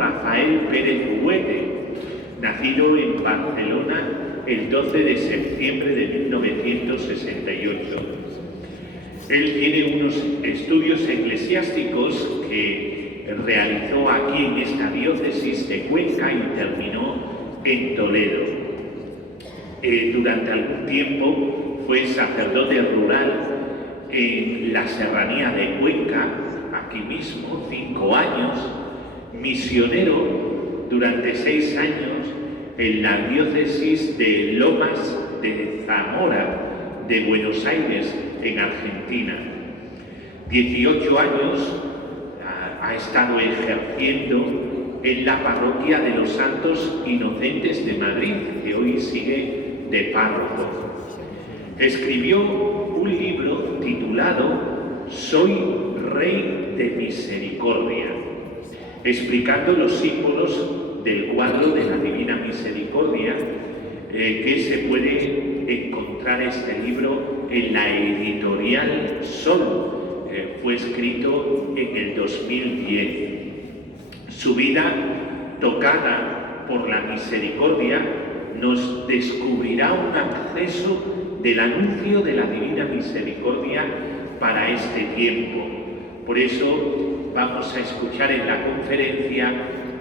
Rafael Pérez Huete, nacido en Barcelona el 12 de septiembre de 1968. Él tiene unos estudios eclesiásticos que realizó aquí en esta diócesis de Cuenca y terminó en Toledo. Durante algún tiempo fue sacerdote rural en la serranía de Cuenca, aquí mismo, 5 años, misionero durante 6 años en la diócesis de Lomas de Zamora, de Buenos Aires, en Argentina. 18 años ha estado ejerciendo en la parroquia de los Santos Inocentes de Madrid, que hoy sigue de párroco. Escribió un libro titulado Soy Rey de Misericordia, explicando los símbolos del cuadro de la Divina Misericordia, que se puede encontrar este libro en la editorial Sol. Fue escrito en el 2010. Su vida, tocada por la misericordia, nos descubrirá un acceso del anuncio de la Divina Misericordia para este tiempo. Por eso vamos a escuchar en la conferencia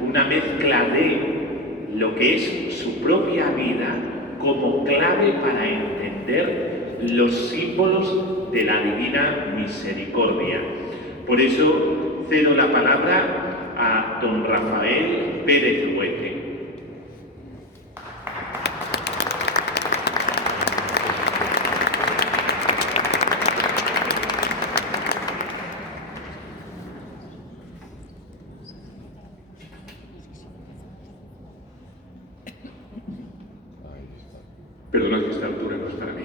una mezcla de lo que es su propia vida como clave para entender los símbolos de la Divina Misericordia. Por eso cedo la palabra a don Rafael Pérez Huete. Perdonad que esta altura no es para mí.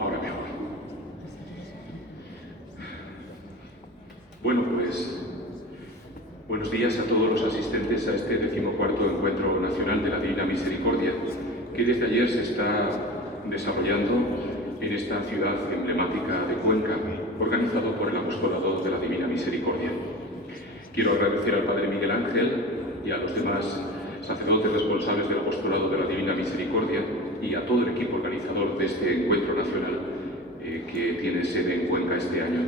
Ahora mejor. Bueno, pues buenos días a todos los asistentes a este 14º Encuentro Nacional de la Divina Misericordia, que desde ayer se está desarrollando en esta ciudad emblemática de Cuenca, organizado por el Apostolado de la Divina Misericordia. Quiero agradecer al Padre Miguel Ángel y a los demás sacerdotes responsables del Apostolado de la Divina Misericordia y a todo el equipo organizador de este encuentro nacional que tiene sede en Cuenca este año.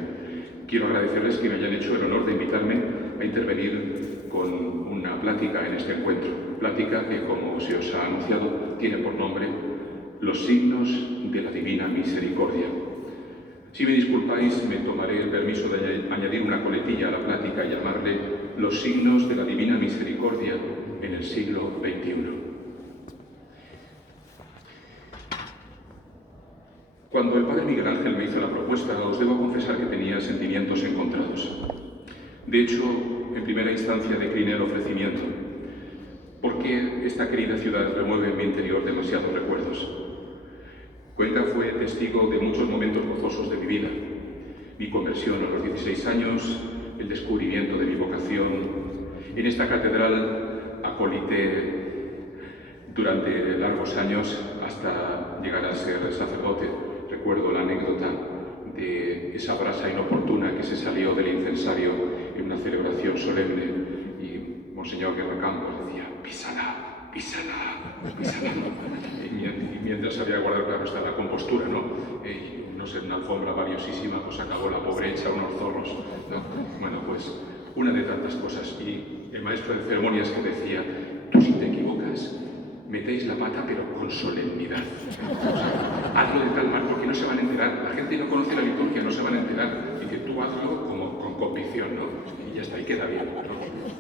Quiero agradecerles que me hayan hecho el honor de invitarme a intervenir con una plática en este encuentro. Plática que, como se os ha anunciado, tiene por nombre Los signos de la Divina Misericordia. Si me disculpáis, me tomaré el permiso de añadir una coletilla a la plática y llamarle Los signos de la Divina Misericordia en el siglo XXI. Cuando el Padre Miguel Ángel me hizo la propuesta, os debo confesar que tenía sentimientos encontrados. De hecho, en primera instancia decliné el ofrecimiento, porque esta querida ciudad remueve en mi interior demasiados recuerdos. Cuenca fue testigo de muchos momentos gozosos de mi vida. Mi conversión a los 16 años, el descubrimiento de mi vocación. En esta catedral acolité durante largos años hasta llegar a ser sacerdote. Recuerdo la anécdota de esa brasa inoportuna que se salió del incensario en una celebración solemne y Monseñor Guerra Campos decía, písala, písala, písala. Y mientras había guardado, claro, está la compostura, ¿no? Y no sé, una alfombra valiosísima, pues acabó la pobre hecha unos zorros, ¿no? Bueno, pues una de tantas cosas. Y el maestro de ceremonias que decía, tú si te equivocas, metéis la pata pero con solemnidad. Hazlo de tal manera porque no se van a enterar. La gente no conoce la liturgia, no se van a enterar. Y que tú hazlo como con convicción, ¿no? Y ya está, y queda bien, ¿no?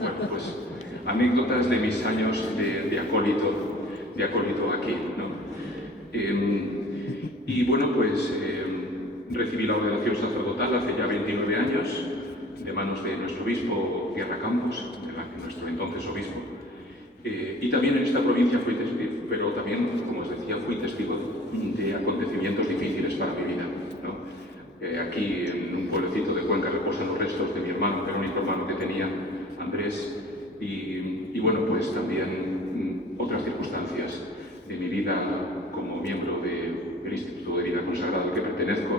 Bueno, pues anécdotas de mis años de acólito aquí, ¿no? Y bueno, pues recibí la ordenación sacerdotal hace ya 29 años de manos de nuestro obispo Guerra Campos, nuestro entonces obispo. Y también en esta provincia fui testigo, pero también, como os decía, fui testigo de acontecimientos difíciles para mi vida, ¿no? Aquí, en un pueblecito de Cuenca, reposan los restos de mi hermano, que era el único hermano que tenía, Andrés, y bueno, pues también otras circunstancias de mi vida como miembro del Instituto de Vida pertenezco,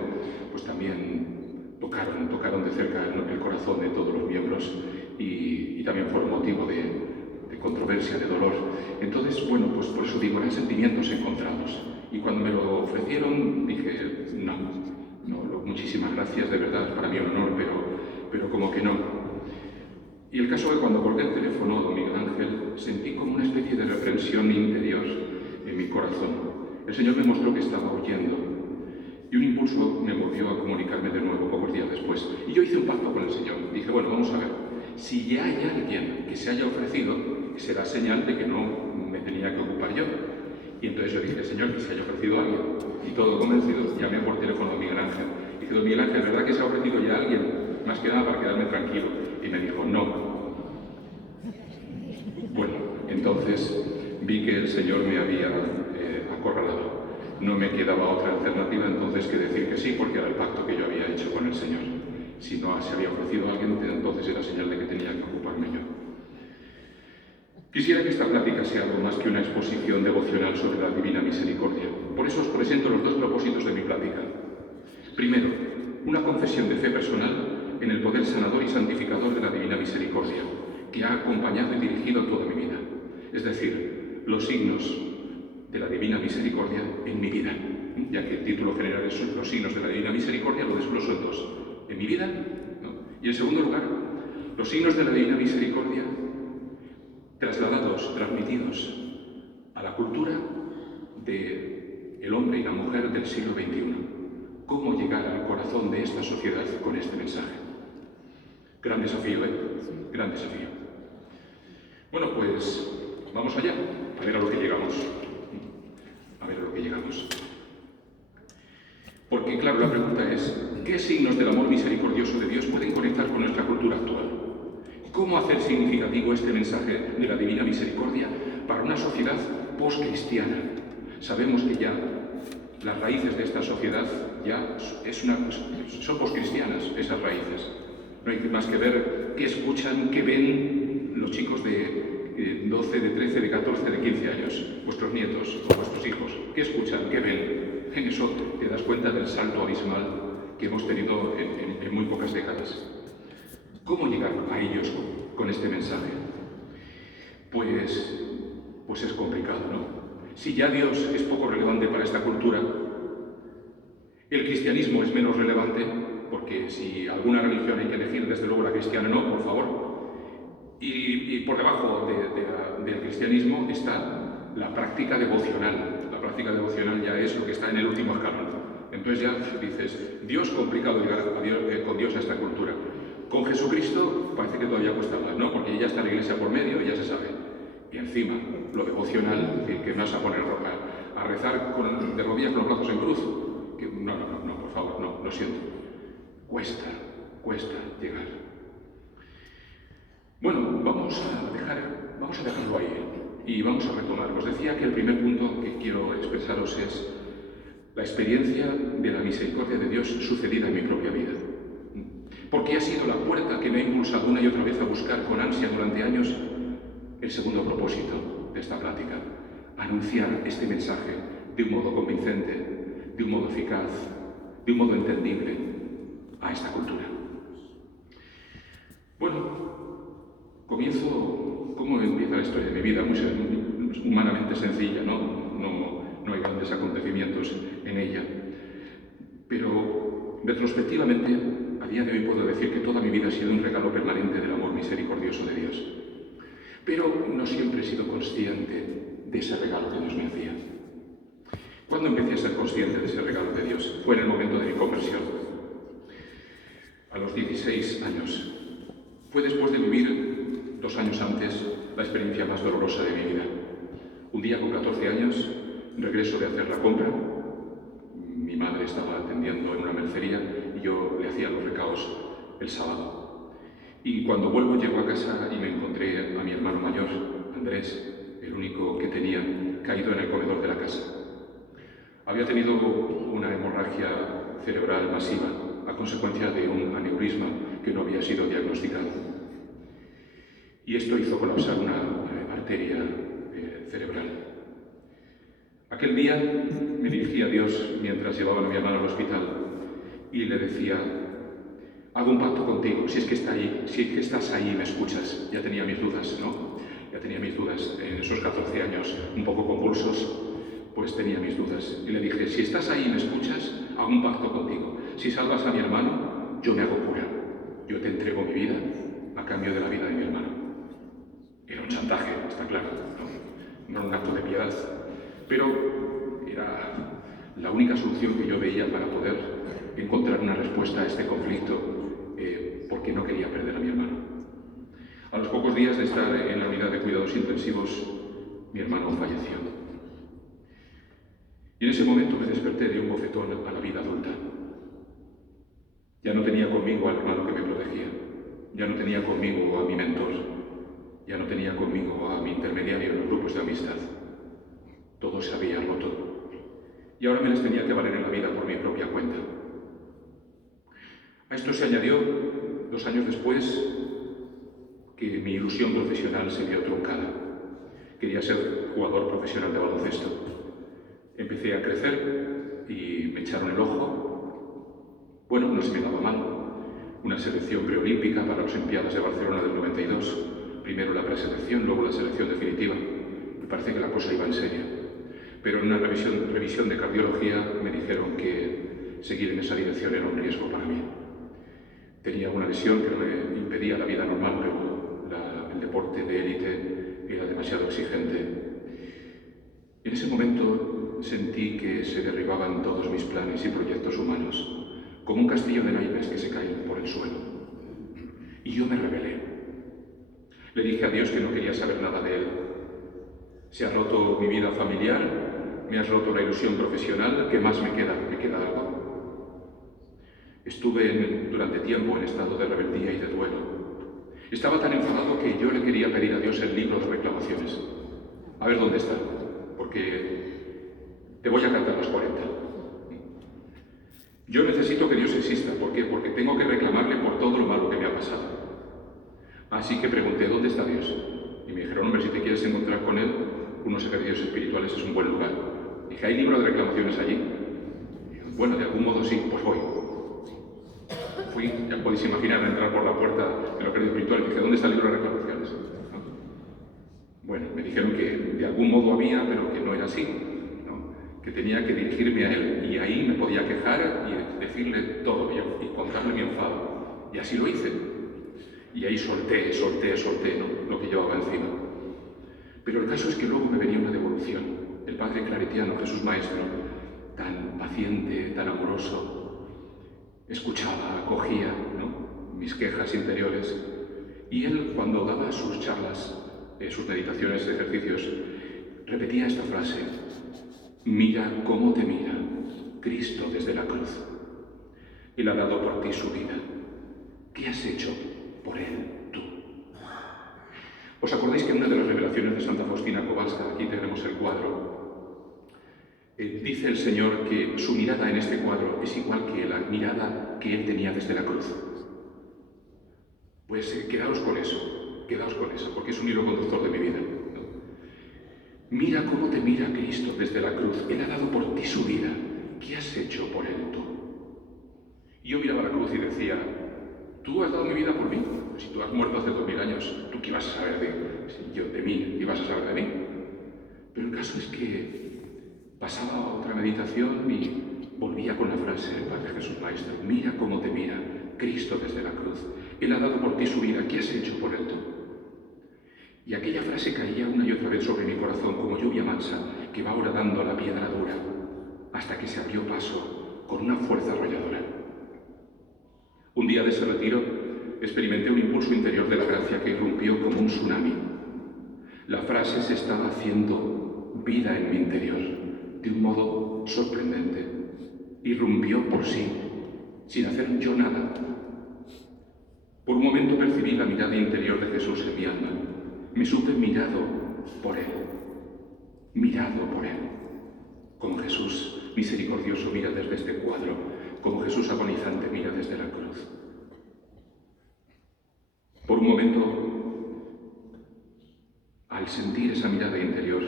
pues también tocaron de cerca el corazón de todos los miembros y también fueron motivo de controversia, de dolor. Entonces, bueno, pues por eso digo, eran sentimientos encontrados. Y cuando me lo ofrecieron, dije, muchísimas gracias, de verdad, es para mí un honor, pero como que no. Y el caso es que cuando colgué el teléfono, don Miguel Ángel, sentí como una especie de reprensión interior en mi corazón. El Señor me mostró que estaba huyendo y un impulso me movió a comunicarme de nuevo pocos días después. Y yo hice un pacto con el Señor. Dije, bueno, vamos a ver, si ya hay alguien que se haya ofrecido, será señal de que no me tenía que ocupar yo. Y entonces yo dije, Señor, que se haya ofrecido a alguien. Y todo convencido, llamé por teléfono a Miguel Ángel. Dije, don Miguel Ángel, ¿verdad que se ha ofrecido ya a alguien? Más que nada para quedarme tranquilo. Y me dijo, no. Bueno, entonces vi que el Señor me había acorralado. No me quedaba otra alternativa entonces que decir que sí, porque era el pacto que yo había hecho con el Señor. Si no se había ofrecido a alguien, entonces era señal de que tenía que ocuparme yo. Quisiera que esta plática sea algo más que una exposición devocional sobre la Divina Misericordia. Por eso os presento los dos propósitos de mi plática. Primero, una confesión de fe personal en el poder sanador y santificador de la Divina Misericordia, que ha acompañado y dirigido toda mi vida. Es decir, los signos de la Divina Misericordia en mi vida, ya que el título general es los signos de la Divina Misericordia, lo desgloso en dos. En mi vida, ¿no? Y en segundo lugar, los signos de la Divina Misericordia trasladados, transmitidos a la cultura del hombre y la mujer del siglo XXI. ¿Cómo llegar al corazón de esta sociedad con este mensaje? Gran desafío, ¿eh? Gran desafío. Bueno, pues vamos allá, a ver a lo que llegamos. Porque, claro, la pregunta es, ¿qué signos del amor misericordioso de Dios pueden conectar con nuestra cultura actual? ¿Cómo hacer significativo este mensaje de la Divina Misericordia para una sociedad post-cristiana? Sabemos que ya las raíces de esta sociedad ya son post-cristianas, esas raíces. No hay más que ver qué escuchan, qué ven los chicos de 12, de 13, de 14, de 15 años, vuestros nietos o vuestros hijos. ¿Qué escuchan? ¿Qué ven? En eso te das cuenta del salto abismal que hemos tenido en muy pocas décadas. ¿Cómo llegar a ellos con este mensaje? Pues es complicado, ¿no? Si ya Dios es poco relevante para esta cultura, el cristianismo es menos relevante, porque si alguna religión hay que elegir, desde luego la cristiana no, por favor. Y por debajo del cristianismo está la práctica devocional. La práctica devocional ya es lo que está en el último escalón. Entonces ya dices, Dios, complicado llegar con Dios a esta cultura. Con Jesucristo parece que todavía cuesta más, ¿no? Porque ya está la iglesia por medio y ya se sabe. Y encima, lo devocional, es decir, que no vas a poner a rezar de rodillas con los brazos en cruz. Que no, por favor, no, lo siento. Cuesta llegar. Bueno, vamos a dejarlo ahí y vamos a retomar. Os decía que el primer punto que quiero expresaros es la experiencia de la misericordia de Dios sucedida en mi propia vida. Porque ha sido la puerta que me ha impulsado una y otra vez a buscar con ansia durante años el segundo propósito de esta plática: anunciar este mensaje de un modo convincente, de un modo eficaz, de un modo entendible a esta cultura. Bueno, comienzo cómo empieza la historia de mi vida, muy humanamente sencilla, no hay grandes acontecimientos en ella. Pero retrospectivamente, a día de hoy puedo decir que toda mi vida ha sido un regalo permanente del amor misericordioso de Dios. Pero no siempre he sido consciente de ese regalo que Dios me hacía. ¿Cuándo empecé a ser consciente de ese regalo de Dios? Fue en el momento de mi conversión. A los 16 años. Fue después de vivir 2 años antes la experiencia más dolorosa de mi vida. Un día con 14 años, regreso de hacer la compra. Mi madre estaba atendiendo en una mercería y yo le hacía los recados el sábado. Y cuando vuelvo llego a casa y me encontré a mi hermano mayor, Andrés, el único que tenía, caído en el comedor de la casa. Había tenido una hemorragia cerebral masiva a consecuencia de un aneurisma que no había sido diagnosticado. Y esto hizo colapsar una arteria cerebral. Aquel día me dirigí a Dios mientras llevaban a mi hermano al hospital y le decía: hago un pacto contigo, si es que está ahí, si es que estás ahí y me escuchas. Ya tenía mis dudas, ¿no? Ya tenía mis dudas. En esos 14 años, un poco convulsos, pues tenía mis dudas. Y le dije: si estás ahí y me escuchas, hago un pacto contigo. Si salvas a mi hermano, yo me hago cura. Yo te entrego mi vida a cambio de la vida de mi hermano. Era un chantaje, está claro, no era un acto de piedad. Pero era la única solución que yo veía para poder encontrar una respuesta a este conflicto, porque no quería perder a mi hermano. A los pocos días de estar en la unidad de cuidados intensivos, mi hermano falleció. Y en ese momento me desperté de un bofetón a la vida adulta. Ya no tenía conmigo al hermano que me protegía, ya no tenía conmigo a mi mentor, ya no tenía conmigo a mi intermediario en los grupos de amistad. Todo se había roto. Y ahora me las tenía que valer en la vida por mi propia cuenta. A esto se añadió, 2 años después, que mi ilusión profesional se vio truncada. Quería ser jugador profesional de baloncesto. Empecé a crecer y me echaron el ojo. Bueno, no se me daba mal. Una selección preolímpica para las Olimpiadas de Barcelona del 92. Primero la preselección, luego la selección definitiva. Me parece que la cosa iba en serio. Pero en una revisión de cardiología me dijeron que seguir en esa dirección era un riesgo para mí. Tenía una lesión que no me impedía la vida normal, pero el deporte de élite era demasiado exigente. En ese momento sentí que se derribaban todos mis planes y proyectos humanos, como un castillo de naipes que se caen por el suelo. Y yo me rebelé. Le dije a Dios que no quería saber nada de Él. Se ha roto mi vida familiar, me has roto la ilusión profesional, ¿qué más me queda? ¿Me queda algo? Estuve durante tiempo en estado de rebeldía y de duelo. Estaba tan enfadado que yo le quería pedir a Dios el libro de reclamaciones. A ver dónde está, porque te voy a cantar los 40. Yo necesito que Dios exista. ¿Por qué? Porque tengo que reclamarle por todo lo malo que me ha pasado. Así que pregunté: ¿dónde está Dios? Y me dijeron: hombre, si te quieres encontrar con Él, unos ejercicios espirituales es un buen lugar. Dije: ¿hay libro de reclamaciones allí? Y, bueno, de algún modo sí, pues voy. Fui, ya podéis imaginar, entrar por la puerta de lo que era espiritual y dije: ¿dónde está el libro de reclamaciones? ¿No? Bueno, me dijeron que de algún modo había, pero que no era así, ¿no? Que tenía que dirigirme a Él y ahí me podía quejar y decirle todo y contarle mi enfado. Y así lo hice. Y ahí solté, ¿no?, lo que llevaba encima. Pero el caso es que luego me venía una devolución. El padre claretiano, Jesús Maestro, tan paciente, tan amoroso, escuchaba, acogía, ¿no?, mis quejas interiores. Y él, cuando daba sus charlas, sus meditaciones, ejercicios, repetía esta frase: mira cómo te mira Cristo desde la cruz. Él ha dado por ti su vida. ¿Qué has hecho por Él tú? ¿Os acordáis que en una de las revelaciones de Santa Faustina Kowalska, aquí tenemos el cuadro, dice el Señor que su mirada en este cuadro es igual que la mirada que Él tenía desde la cruz? Pues quedaos con eso, porque es un hilo conductor de mi vida, ¿no? Mira cómo te mira Cristo desde la cruz. Él ha dado por ti su vida. ¿Qué has hecho por Él tú? Y yo miraba la cruz y decía: tú has dado mi vida por mí. Si tú has muerto hace 2000 años, ¿tú qué ibas a saber de mí? ¿Qué ibas a saber de mí? Pero el caso es que pasaba a otra meditación y volvía con la frase del Padre Jesús Maestro: mira cómo te mira Cristo desde la cruz. Él ha dado por ti su vida. ¿Qué has hecho por Él tú? Y aquella frase caía una y otra vez sobre mi corazón como lluvia mansa que va horadando la piedra dura hasta que se abrió paso con una fuerza arrolladora. Un día de ese retiro experimenté un impulso interior de la gracia que irrumpió como un tsunami. La frase se estaba haciendo vida en mi interior de un modo sorprendente. Irrumpió por sí, sin hacer yo nada. Por un momento percibí la mirada interior de Jesús en mi alma. Me supe mirado por Él, como Jesús misericordioso mira desde este cuadro, como Jesús agonizante mira desde la cruz. Por un momento, al sentir esa mirada interior,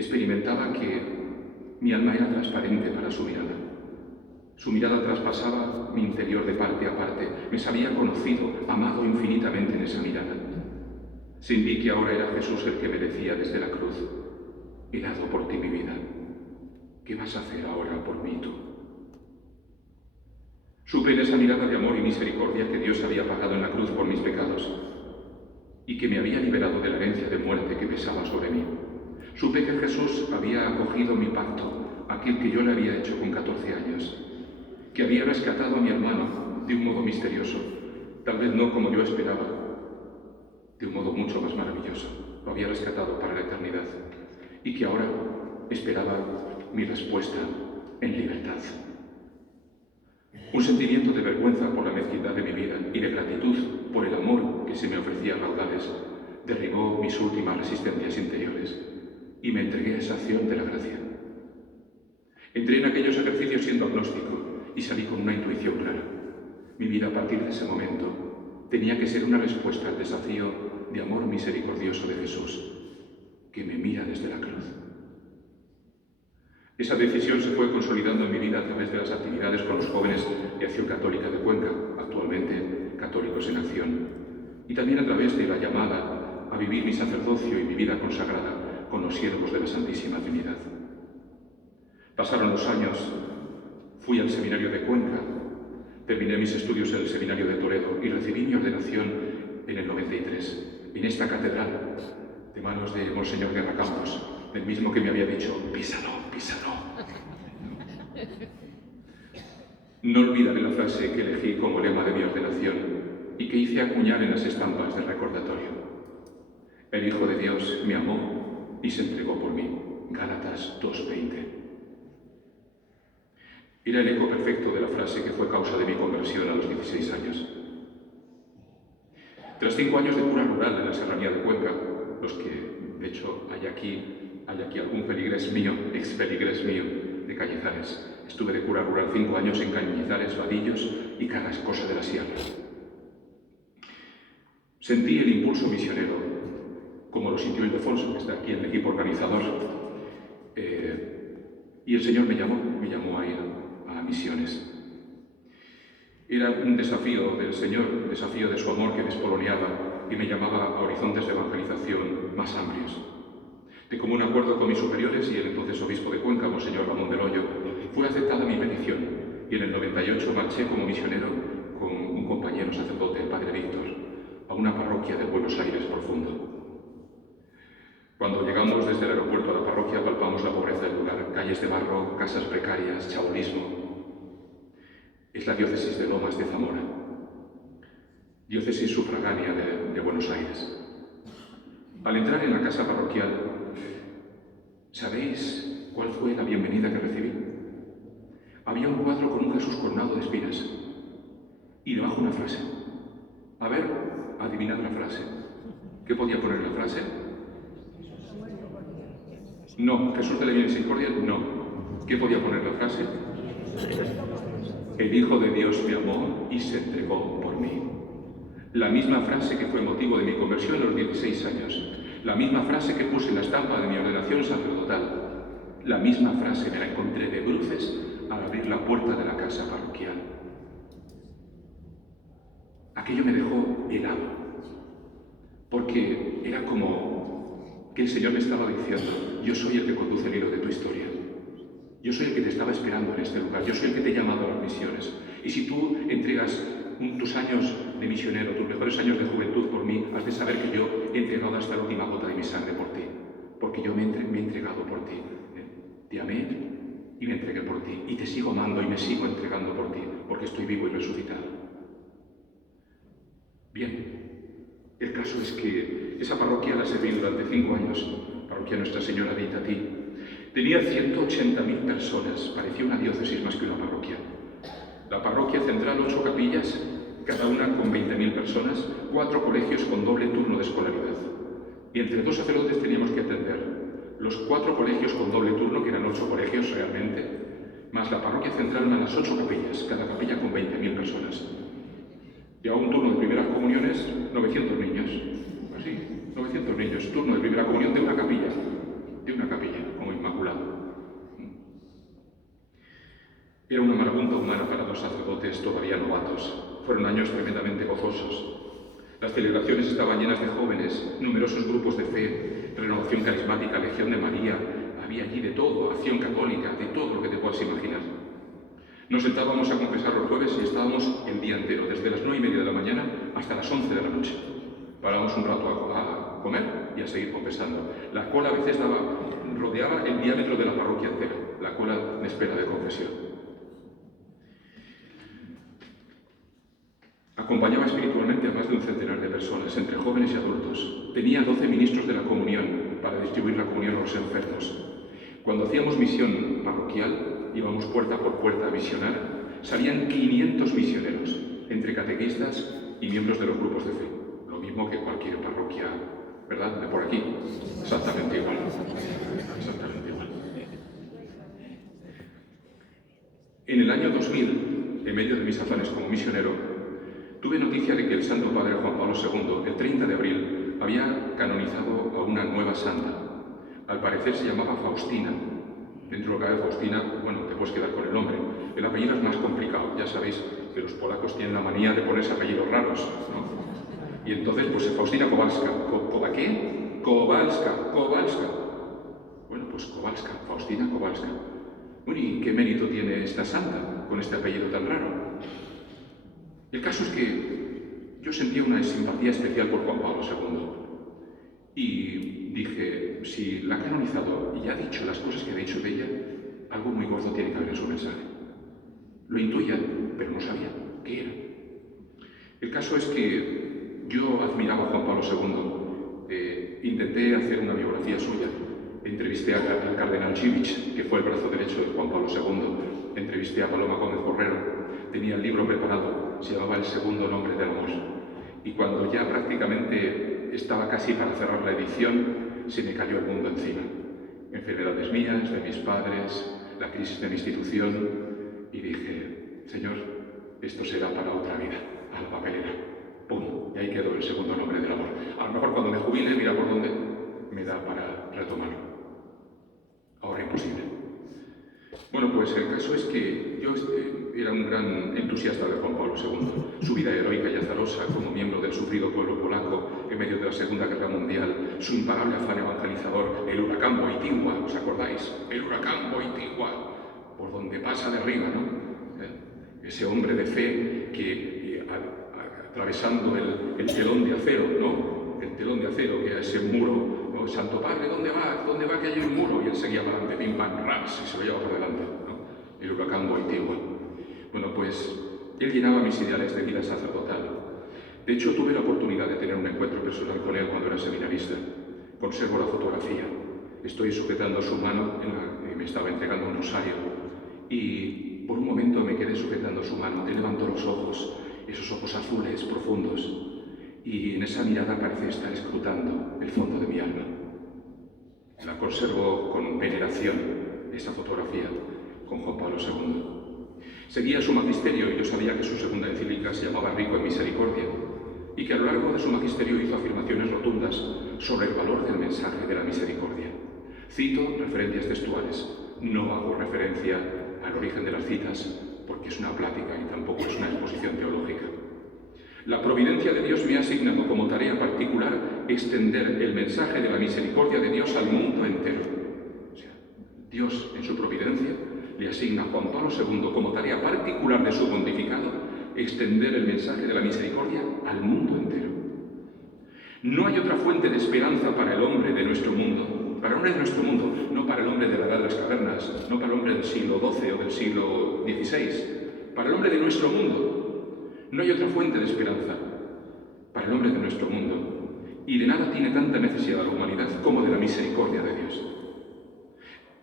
experimentaba que mi alma era transparente para su mirada. Su mirada traspasaba mi interior de parte a parte. Me sabía conocido, amado infinitamente en esa mirada. Sentí que ahora era Jesús el que me decía desde la cruz: he dado por ti mi vida. ¿Qué vas a hacer ahora por mí tú? Supe en esa mirada de amor y misericordia que Dios había pagado en la cruz por mis pecados y que me había liberado de la herencia de muerte que pesaba sobre mí. Supe que Jesús había acogido mi pacto, aquel que yo le había hecho con 14 años, que había rescatado a mi hermano de un modo misterioso, tal vez no como yo esperaba, de un modo mucho más maravilloso. Lo había rescatado para la eternidad y que ahora esperaba mi respuesta en libertad. Un sentimiento de vergüenza por la mezquindad de mi vida y de gratitud por el amor que se me ofrecía a raudales derribó mis últimas resistencias interiores y me entregué a esa acción de la gracia. Entré en aquellos ejercicios siendo agnóstico y salí con una intuición clara. Mi vida a partir de ese momento tenía que ser una respuesta al desafío de amor misericordioso de Jesús, que me mira desde la cruz. Esa decisión se fue consolidando en mi vida a través de las actividades con los jóvenes de Acción Católica de Cuenca, actualmente Católicos en Acción, y también a través de la llamada a vivir mi sacerdocio y mi vida consagrada con los siervos de la Santísima Trinidad. Pasaron los años, fui al seminario de Cuenca, terminé mis estudios en el seminario de Toledo y recibí mi ordenación en el 93, en esta catedral, de manos de Monseñor Guerra Campos, el mismo que me había dicho: písalo, písalo. No olvidaré la frase que elegí como lema de mi ordenación y que hice acuñar en las estampas del recordatorio: el Hijo de Dios me amó y se entregó por mí. Gálatas 2:20. Era el eco perfecto de la frase que fue causa de mi conversión a los 16 años. Tras 5 años de cura rural en la serranía de Cuenca, los que, de hecho, hay aquí algún feligrés mío, ex feligrés mío, de Cañizares. Estuve de cura rural 5 años en Cañizares, Vadillos y Carrascosa de la Sierra. Sentí el impulso misionero, como lo sintió Ildefonso, que está aquí en el equipo organizador, y el Señor me llamó a ir a misiones. Era un desafío del Señor, un desafío de su amor que me espoloneaba y me llamaba a horizontes de evangelización más amplios. De común acuerdo con mis superiores y el entonces obispo de Cuenca, Monseñor Ramón del Hoyo, fue aceptada mi petición y en el 98 marché como misionero con un compañero sacerdote, el padre Víctor, a una parroquia de Buenos Aires profundo. Cuando llegamos desde el aeropuerto a la parroquia palpamos la pobreza del lugar: calles de barro, casas precarias, chabolismo. Es la diócesis de Lomas de Zamora, diócesis sufragánea de Buenos Aires. Al entrar en la casa parroquial, ¿sabéis cuál fue la bienvenida que recibí? Había un cuadro con un Jesús coronado de espinas y debajo una frase. A ver, adivinad la frase. ¿Qué podía poner la frase? No, Jesús de la Misericordia, no. ¿Qué podía poner la frase? El Hijo de Dios me amó y se entregó por mí. La misma frase que fue motivo de mi conversión a los 16 años. La misma frase que puse en la estampa de mi ordenación sacerdotal. La misma frase me la encontré de bruces al abrir la puerta de la casa parroquial. Aquello me dejó helado, porque era como que el Señor me estaba diciendo: yo soy el que conduce el hilo de tu historia. Yo soy el que te estaba esperando en este lugar. Yo soy el que te he llamado a las misiones. Y si tú entregas tus años de misionero, tus mejores años de juventud por mí, has de saber que yo he entregado hasta la última gota de mi sangre por ti. Porque yo me he entregado por ti. Te amé y me entregué por ti. Y te sigo amando y me sigo entregando por ti, porque estoy vivo y resucitado. Bien, el caso es que esa parroquia la serví durante 5 años, parroquia Nuestra Señora de Itatí. Tenía 180.000 personas, parecía una diócesis más que una parroquia. La parroquia central, 8 capillas, cada una con 20.000 personas, 4 colegios con doble turno de escolaridad. Y entre 2 sacerdotes teníamos que atender los 4 colegios con doble turno, que eran 8 colegios realmente, más la parroquia central, más las 8 capillas, cada capilla con 20.000 personas. Llevaba un turno de primeras comuniones, 900 niños. Así, 900 niños. Turno de primera comunión de una capilla. De una capilla. Era una marabunta humana para dos sacerdotes todavía novatos. Fueron años tremendamente gozosos. Las celebraciones estaban llenas de jóvenes, numerosos grupos de fe, renovación carismática, Legión de María, había allí de todo, acción católica, de todo lo que te puedas imaginar. Nos sentábamos a confesar los jueves y estábamos el día entero, desde las 9:30 de la mañana hasta las 11 de la noche. Parábamos un rato a comer y a seguir confesando. La cola a veces rodeaba el diámetro de la parroquia entera, la cola de espera de confesión. Acompañaba espiritualmente a más de un centenar de personas, entre jóvenes y adultos. Tenía 12 ministros de la comunión para distribuir la comunión a los enfermos. Cuando hacíamos misión parroquial, íbamos puerta por puerta a misionar, salían 500 misioneros, entre catequistas y miembros de los grupos de fe. Lo mismo que cualquier parroquia, ¿verdad? De por aquí. Exactamente igual. Exactamente igual. En el año 2000, en medio de mis afanes como misionero, tuve noticia de que el Santo Padre Juan Pablo II, el 30 de abril, había canonizado a una nueva santa. Al parecer se llamaba Faustina. Dentro de lo que cabe Faustina, bueno, te puedes quedar con el nombre. El apellido es más complicado. Ya sabéis que los polacos tienen la manía de ponerse apellidos raros, ¿no? Y entonces, pues Faustina Kowalska. ¿Qué? Kowalska. Bueno, pues Kowalska, Faustina Kowalska. Bueno, ¿y qué mérito tiene esta santa con este apellido tan raro? El caso es que yo sentía una simpatía especial por Juan Pablo II y dije, si la ha canonizado y ha dicho las cosas que ha dicho de ella, algo muy gordo tiene que haber en su mensaje. Lo intuía, pero no sabía qué era. El caso es que yo admiraba a Juan Pablo II, intenté hacer una biografía suya, entrevisté al cardenal Civich, que fue el brazo derecho de Juan Pablo II, entrevisté a Paloma Gómez Borrero, tenía el libro preparado, se llamaba El segundo nombre del amor. Y cuando ya prácticamente estaba casi para cerrar la edición, se me cayó el mundo encima. Enfermedades mías, de mis padres, la crisis de mi institución, y dije, Señor, esto será para otra vida, a la papelera. ¡Pum! Y ahí quedó el segundo nombre del amor. A lo mejor cuando me jubile, mira por dónde me da para retomarlo. Ahora imposible. Bueno, pues el caso es que yo era un gran entusiasta de Juan Pablo II. Su vida heroica y azarosa como miembro del sufrido pueblo polaco en medio de la Segunda Guerra Mundial, su imparable afán evangelizador, el huracán Wojtyła, ¿os acordáis? El huracán Wojtyła, por donde pasa de arriba, ¿no? Ese hombre de fe que atravesando el telón de acero, ¿no? El telón de acero, que es ese muro, ¿no? Santo Padre, ¿dónde va? ¿Dónde va que hay un muro? Y él seguía para adelante, pim, pam, ras, y se lo lleva por delante, ¿no? El huracán Wojtyła. Bueno, pues él llenaba mis ideales de vida sacerdotal. De hecho, tuve la oportunidad de tener un encuentro personal con él cuando era seminarista. Conservo la fotografía. Estoy sujetando su mano, me estaba entregando un rosario, y por un momento me quedé sujetando su mano. Él levantó los ojos, esos ojos azules, profundos, y en esa mirada parece estar escrutando el fondo de mi alma. La conservo con veneración, esa fotografía, con Juan Pablo II. Seguía su magisterio y yo sabía que su segunda encíclica se llamaba Rico en Misericordia y que a lo largo de su magisterio hizo afirmaciones rotundas sobre el valor del mensaje de la misericordia. Cito referencias textuales. No hago referencia al origen de las citas porque es una plática y tampoco es una exposición teológica. La providencia de Dios me ha asignado como tarea particular extender el mensaje de la misericordia de Dios al mundo entero. O sea, Dios en su providencia le asigna a Juan Pablo II como tarea particular de su pontificado extender el mensaje de la misericordia al mundo entero. No hay otra fuente de esperanza para el hombre de nuestro mundo, para el hombre de nuestro mundo, no para el hombre de la edad de las cavernas, no para el hombre del siglo XII o del siglo XVI, para el hombre de nuestro mundo. No hay otra fuente de esperanza para el hombre de nuestro mundo, y de nada tiene tanta necesidad la humanidad como de la misericordia de Dios.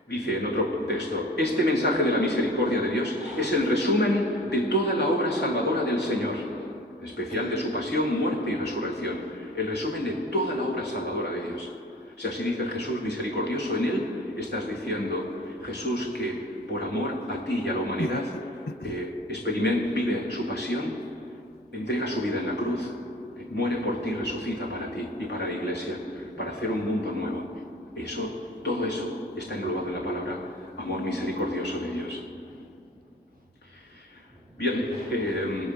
Dice en otro texto, este mensaje de la misericordia de Dios es el resumen de toda la obra salvadora del Señor, en especial de su pasión, muerte y resurrección, el resumen de toda la obra salvadora de Dios. Si así dice Jesús misericordioso, en él estás diciendo, Jesús que por amor a ti y a la humanidad vive su pasión, entrega su vida en la cruz, muere por ti, resucita para ti y para la Iglesia, para hacer un mundo nuevo. Todo eso está englobado en la palabra amor misericordioso de Dios. Bien,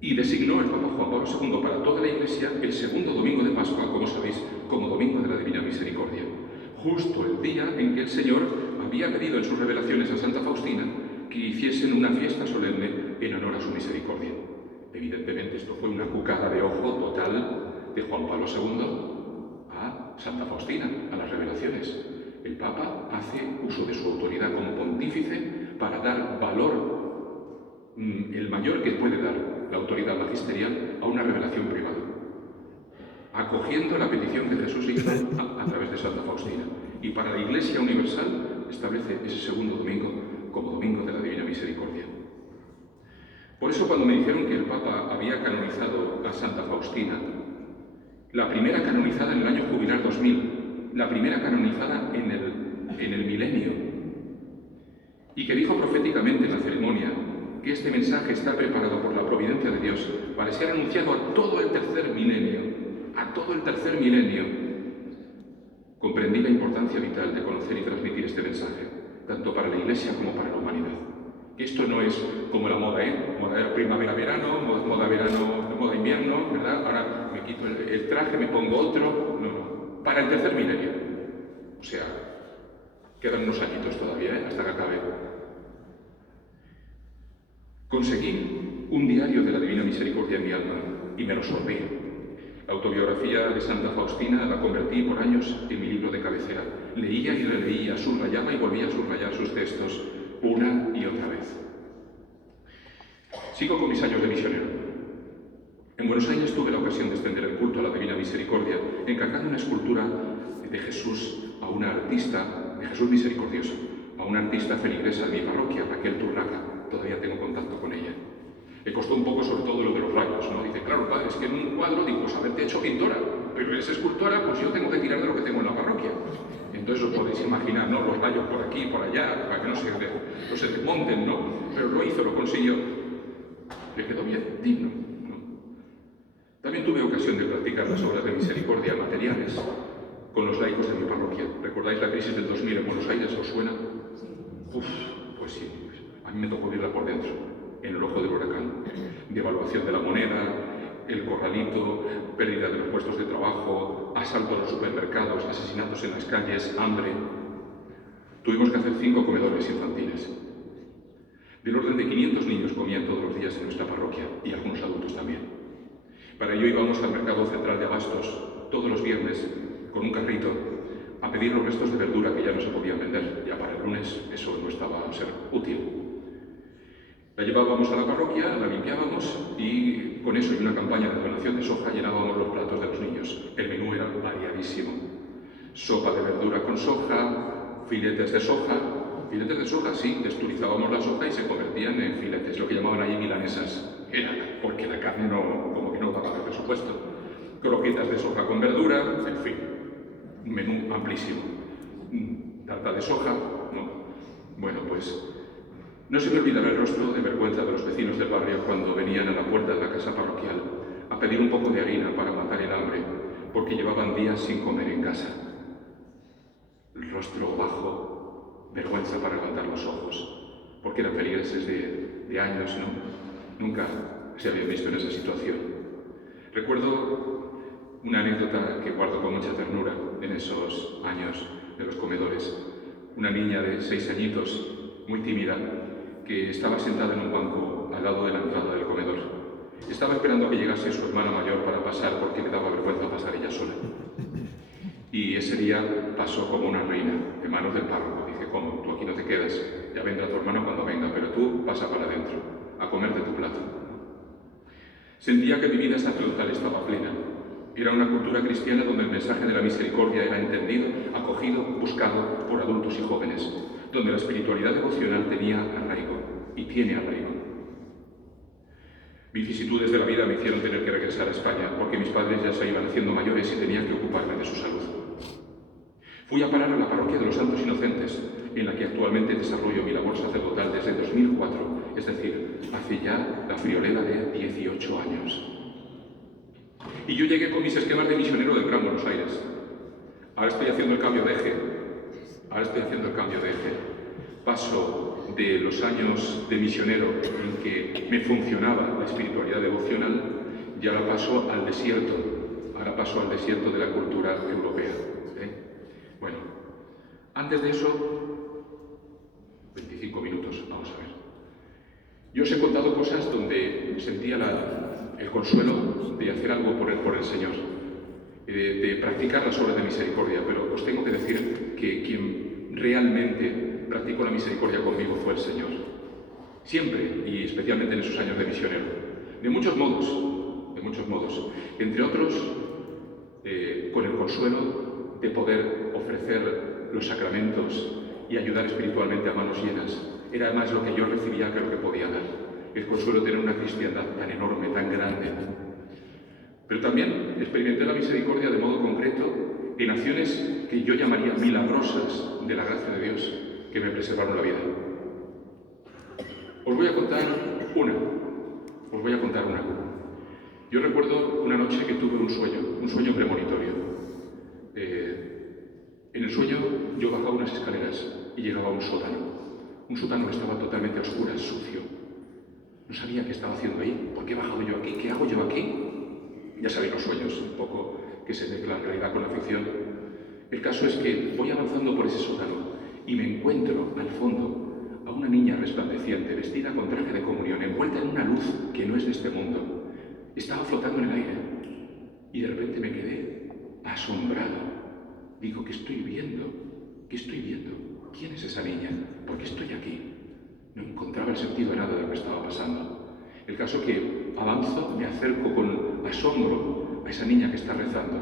y designó el Papa Juan Pablo II para toda la Iglesia el segundo domingo de Pascua, como sabéis, como Domingo de la Divina Misericordia, justo el día en que el Señor había pedido en sus revelaciones a Santa Faustina que hiciesen una fiesta solemne en honor a su misericordia. Evidentemente esto fue una cucada de ojo total de Juan Pablo II a Santa Faustina, a las revelaciones. El Papa hace uso de su autoridad como pontífice para dar valor, el mayor que puede dar la autoridad magisterial, a una revelación privada, acogiendo la petición que Jesús hizo a través de Santa Faustina. Y para la Iglesia Universal establece ese segundo domingo como Domingo de la Divina Misericordia. Por eso, cuando me dijeron que el Papa había canonizado a Santa Faustina, la primera canonizada en el año jubilar 2000, la primera canonizada en el milenio, y que dijo proféticamente en la ceremonia que este mensaje está preparado por la providencia de Dios para ser anunciado a todo el tercer milenio, comprendí la importancia vital de conocer y transmitir este mensaje, tanto para la Iglesia como para la humanidad. Esto no es como la moda, moda primavera-verano, moda verano, moda invierno, ¿verdad? Ahora me quito el traje, me pongo otro. No. Para el tercer milenio. O sea, quedan unos añitos todavía, hasta que acabe. Conseguí un diario de la Divina Misericordia en mi alma y me lo sorbí. La autobiografía de Santa Faustina la convertí por años en mi libro de cabecera. Leía y releía, subrayaba y volvía a subrayar sus textos una y otra vez. Sigo con mis años de misionero. En Buenos Aires tuve la ocasión de extender el culto a la Divina Misericordia, encargando una escultura de Jesús a una artista, de Jesús misericordioso, a una artista feligresa de mi parroquia, Raquel Turraca. Todavía tengo contacto con ella. Le costó un poco, sobre todo, lo de los rayos, ¿no? Dice, claro, padre, es que en un cuadro, digo, pues haberte hecho pintora, pero es escultora, pues yo tengo que tirar de lo que tengo en la parroquia. Entonces os podéis imaginar, ¿no? Los rayos por aquí, por allá, para que no se desmonten, ¿no? Pero lo hizo, lo consiguió. Le quedó bien, digno, ¿no? También tuve ocasión de practicar las obras de misericordia materiales con los laicos de mi parroquia. ¿Recordáis la crisis del 2000 en Buenos Aires? ¿Os suena? Uf, pues sí. A mí me tocó verla por dentro, en el ojo del huracán. Devaluación de la moneda, el corralito, pérdida de los puestos de trabajo, asalto a los supermercados, asesinatos en las calles, hambre. Tuvimos que hacer 5 comedores infantiles. Del orden de 500 niños comían todos los días en nuestra parroquia, y algunos adultos también. Para ello íbamos al mercado central de abastos todos los viernes con un carrito a pedir los restos de verdura que ya no se podían vender. Ya para el lunes eso no estaba a ser útil. La llevábamos a la parroquia, la limpiábamos y con eso y una campaña de donación de soja llenábamos los platos de los niños. El menú era variadísimo. Sopa de verdura con soja, filetes de soja. Filetes de soja, sí, texturizábamos la soja y se convertían en filetes, lo que llamaban allí milanesas. Era porque la carne como que no daba el presupuesto. Croquetas de soja con verdura, en fin, un menú amplísimo. Tarta de soja, ¿no? Bueno, pues no se me olvidará el rostro de vergüenza de los vecinos del barrio cuando venían a la puerta de la casa parroquial a pedir un poco de harina para matar el hambre, porque llevaban días sin comer en casa. El rostro bajo, vergüenza para levantar los ojos, porque eran feligreses de años, ¿no? Nunca se habían visto en esa situación. Recuerdo una anécdota que guardo con mucha ternura en esos años de los comedores. Una niña de 6 añitos, muy tímida, que estaba sentada en un banco al lado de la entrada del comedor. Estaba esperando a que llegase su hermana mayor para pasar porque le daba vergüenza pasar ella sola. Y ese día pasó como una reina, en manos del párroco. Dije, ¿cómo? Tú aquí no te quedas, ya vendrá tu hermano cuando venga, pero tú pasa para adentro, a comer de tu plato. Sentía que mi vida sacerdotal estaba plena. Era una cultura cristiana donde el mensaje de la misericordia era entendido, acogido, buscado por adultos y jóvenes, donde la espiritualidad devocional tenía arraigo y tiene arraigo. Vicisitudes de la vida me hicieron tener que regresar a España porque mis padres ya se iban haciendo mayores y tenía que ocuparme de su salud. Fui a parar a la parroquia de los Santos Inocentes, en la que actualmente desarrollo mi labor sacerdotal desde 2004, es decir, hace ya la friolera de 18 años. Y yo llegué con mis esquemas de misionero del Gran Buenos Aires. Ahora estoy haciendo el cambio de eje. Paso de los años de misionero en que me funcionaba la espiritualidad devocional, ya la paso al desierto. Ahora paso al desierto de la cultura europea. Bueno, antes de eso, 25 minutos, vamos a ver. Yo os he contado cosas donde sentía el consuelo de hacer algo por el Señor, de practicar las obras de misericordia, pero os tengo que decir que quien realmente practicó la misericordia conmigo fue el Señor. Siempre, y especialmente en esos años de misionero. De muchos modos. Entre otros, con el consuelo de poder ofrecer los sacramentos y ayudar espiritualmente a manos llenas. Era además lo que yo recibía, que lo que podía dar. El consuelo de tener una cristiandad tan enorme, tan grande. Pero también experimenté la misericordia de modo concreto en acciones que yo llamaría milagrosas de la gracia de Dios, que me preservaron la vida. Os voy a contar una. Yo recuerdo una noche que tuve un sueño premonitorio. En el sueño yo bajaba unas escaleras y llegaba a un sótano que estaba totalmente a oscuras, sucio. No sabía qué estaba haciendo ahí. ¿Por qué he bajado yo aquí? ¿Qué hago yo aquí? Ya sabéis los sueños, un poco que se mezclan realidad con la ficción. El caso es que voy avanzando por ese sótano y me encuentro al fondo a una niña resplandeciente, vestida con traje de comunión, envuelta en una luz que no es de este mundo. Estaba flotando en el aire y de repente me quedé asombrado. Digo, ¿qué estoy viendo? ¿Quién es esa niña? ¿Por qué estoy aquí? No encontraba el sentido de nada de lo que estaba pasando. El caso que avanzo, me acerco con asombro a esa niña que está rezando.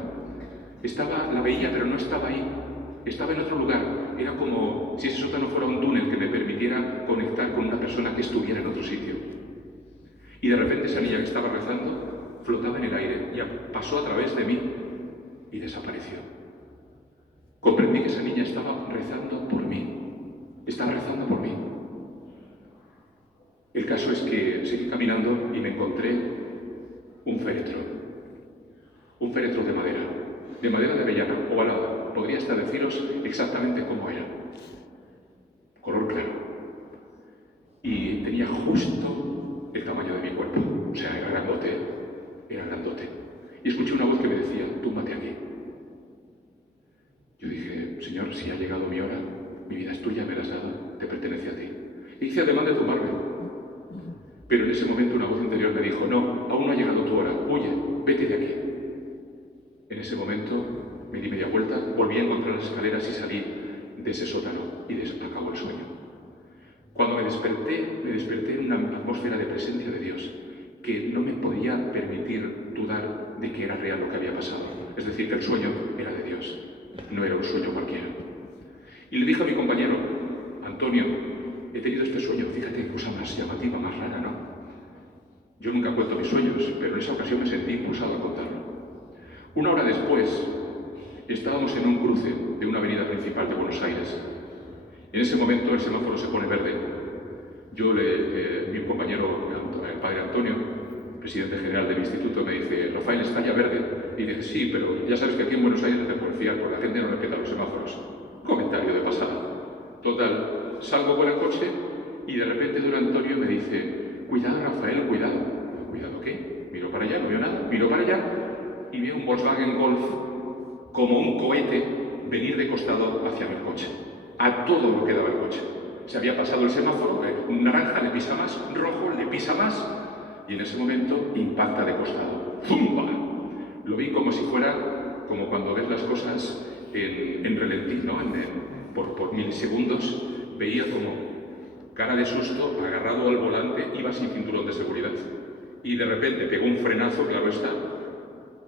La veía, pero no estaba ahí. Estaba en otro lugar. Era como si ese sótano fuera un túnel que me permitiera conectar con una persona que estuviera en otro sitio. Y de repente esa niña que estaba rezando flotaba en el aire y pasó a través de mí y desapareció. Comprendí que esa niña estaba rezando por mí. El caso es que seguí caminando y me encontré un féretro de madera de avellana, ovalado. Podría hasta deciros exactamente cómo era. Color claro. Y tenía justo el tamaño de mi cuerpo. O sea, era grandote. Y escuché una voz que me decía, túmbate aquí. Yo dije, Señor, si ha llegado mi hora, mi vida es tuya, me la has dado, te pertenece a ti. E hice ademán de tumbarme. Pero en ese momento una voz interior me dijo, no, aún no ha llegado tu hora, huye, vete de aquí. En ese momento me di media vuelta, volví a encontrar las escaleras y salí de ese sótano y acabó el sueño. Cuando me desperté en una atmósfera de presencia de Dios que no me podía permitir dudar de que era real lo que había pasado. Es decir, que el sueño era de Dios, no era un sueño cualquiera. Y le dije a mi compañero, Antonio, he tenido este sueño, fíjate qué cosa más llamativa, más rara, ¿no? Yo nunca cuento mis sueños, pero en esa ocasión me sentí impulsado a contarlo. Una hora después, estábamos en un cruce de una avenida principal de Buenos Aires. En ese momento el semáforo se pone verde. Mi compañero, el padre Antonio, presidente general del instituto, me dice, Rafael, está ya verde. Y dice, sí, pero ya sabes que aquí en Buenos Aires no te puedes fiar porque la gente no respeta los semáforos. Comentario de pasada. Total, salgo con el coche y de repente don Antonio me dice, cuidado Rafael, cuidado. ¿Cuidado qué? Miro para allá, no veo nada. Miro para allá y veo un Volkswagen Golf como un cohete venir de costado hacia mi coche. A todo lo que daba el coche. Se había pasado el semáforo, un naranja le pisa más, rojo le pisa más y en ese momento impacta de costado. ¡Zumba! Lo vi como si fuera, como cuando ves las cosas en ralentí, ¿no? Por milisegundos, veía como cara de susto, agarrado al volante, iba sin cinturón de seguridad. Y de repente pegó un frenazo, claro está,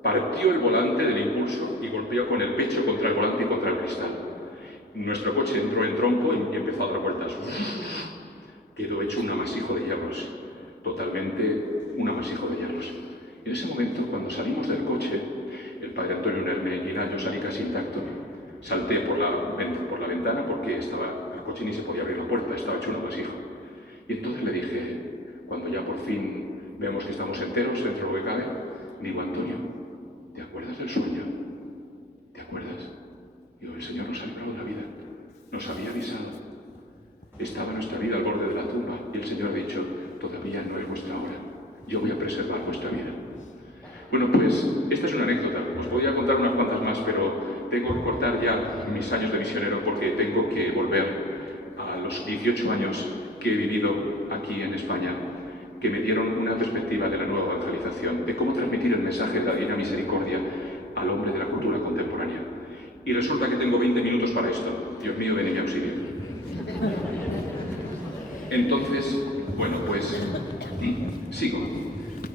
partió el volante del impulso y golpeó con el pecho contra el volante y contra el cristal. Nuestro coche entró en tronco y empezó a dar vueltas. Quedó hecho un amasijo de hierros, totalmente un amasijo de hierros. En ese momento, cuando salimos del coche, el padre Antonio Nerneguina, yo salí casi intacto, salté por la ventana porque el coche ni se podía abrir la puerta, estaba hecho un amasijo. Y entonces le dije, cuando ya por fin vemos que estamos enteros dentro de lo que cabe, digo, Antonio, ¿te acuerdas del sueño? ¿Te acuerdas? Digo, el Señor nos ha librado de la vida, nos había avisado. Estaba nuestra vida al borde de la tumba y el Señor ha dicho, todavía no es vuestra hora, yo voy a preservar vuestra vida. Bueno, pues esta es una anécdota, os voy a contar unas cuantas más, pero tengo que cortar ya mis años de misionero porque tengo que volver a los 18 años que he vivido aquí en España, que me dieron una perspectiva de la nueva evangelización, de cómo transmitir el mensaje de la Divina Misericordia al hombre de la cultura contemporánea. Y resulta que tengo 20 minutos para esto. Dios mío, ven en mi auxilio. Entonces, bueno, pues sigo.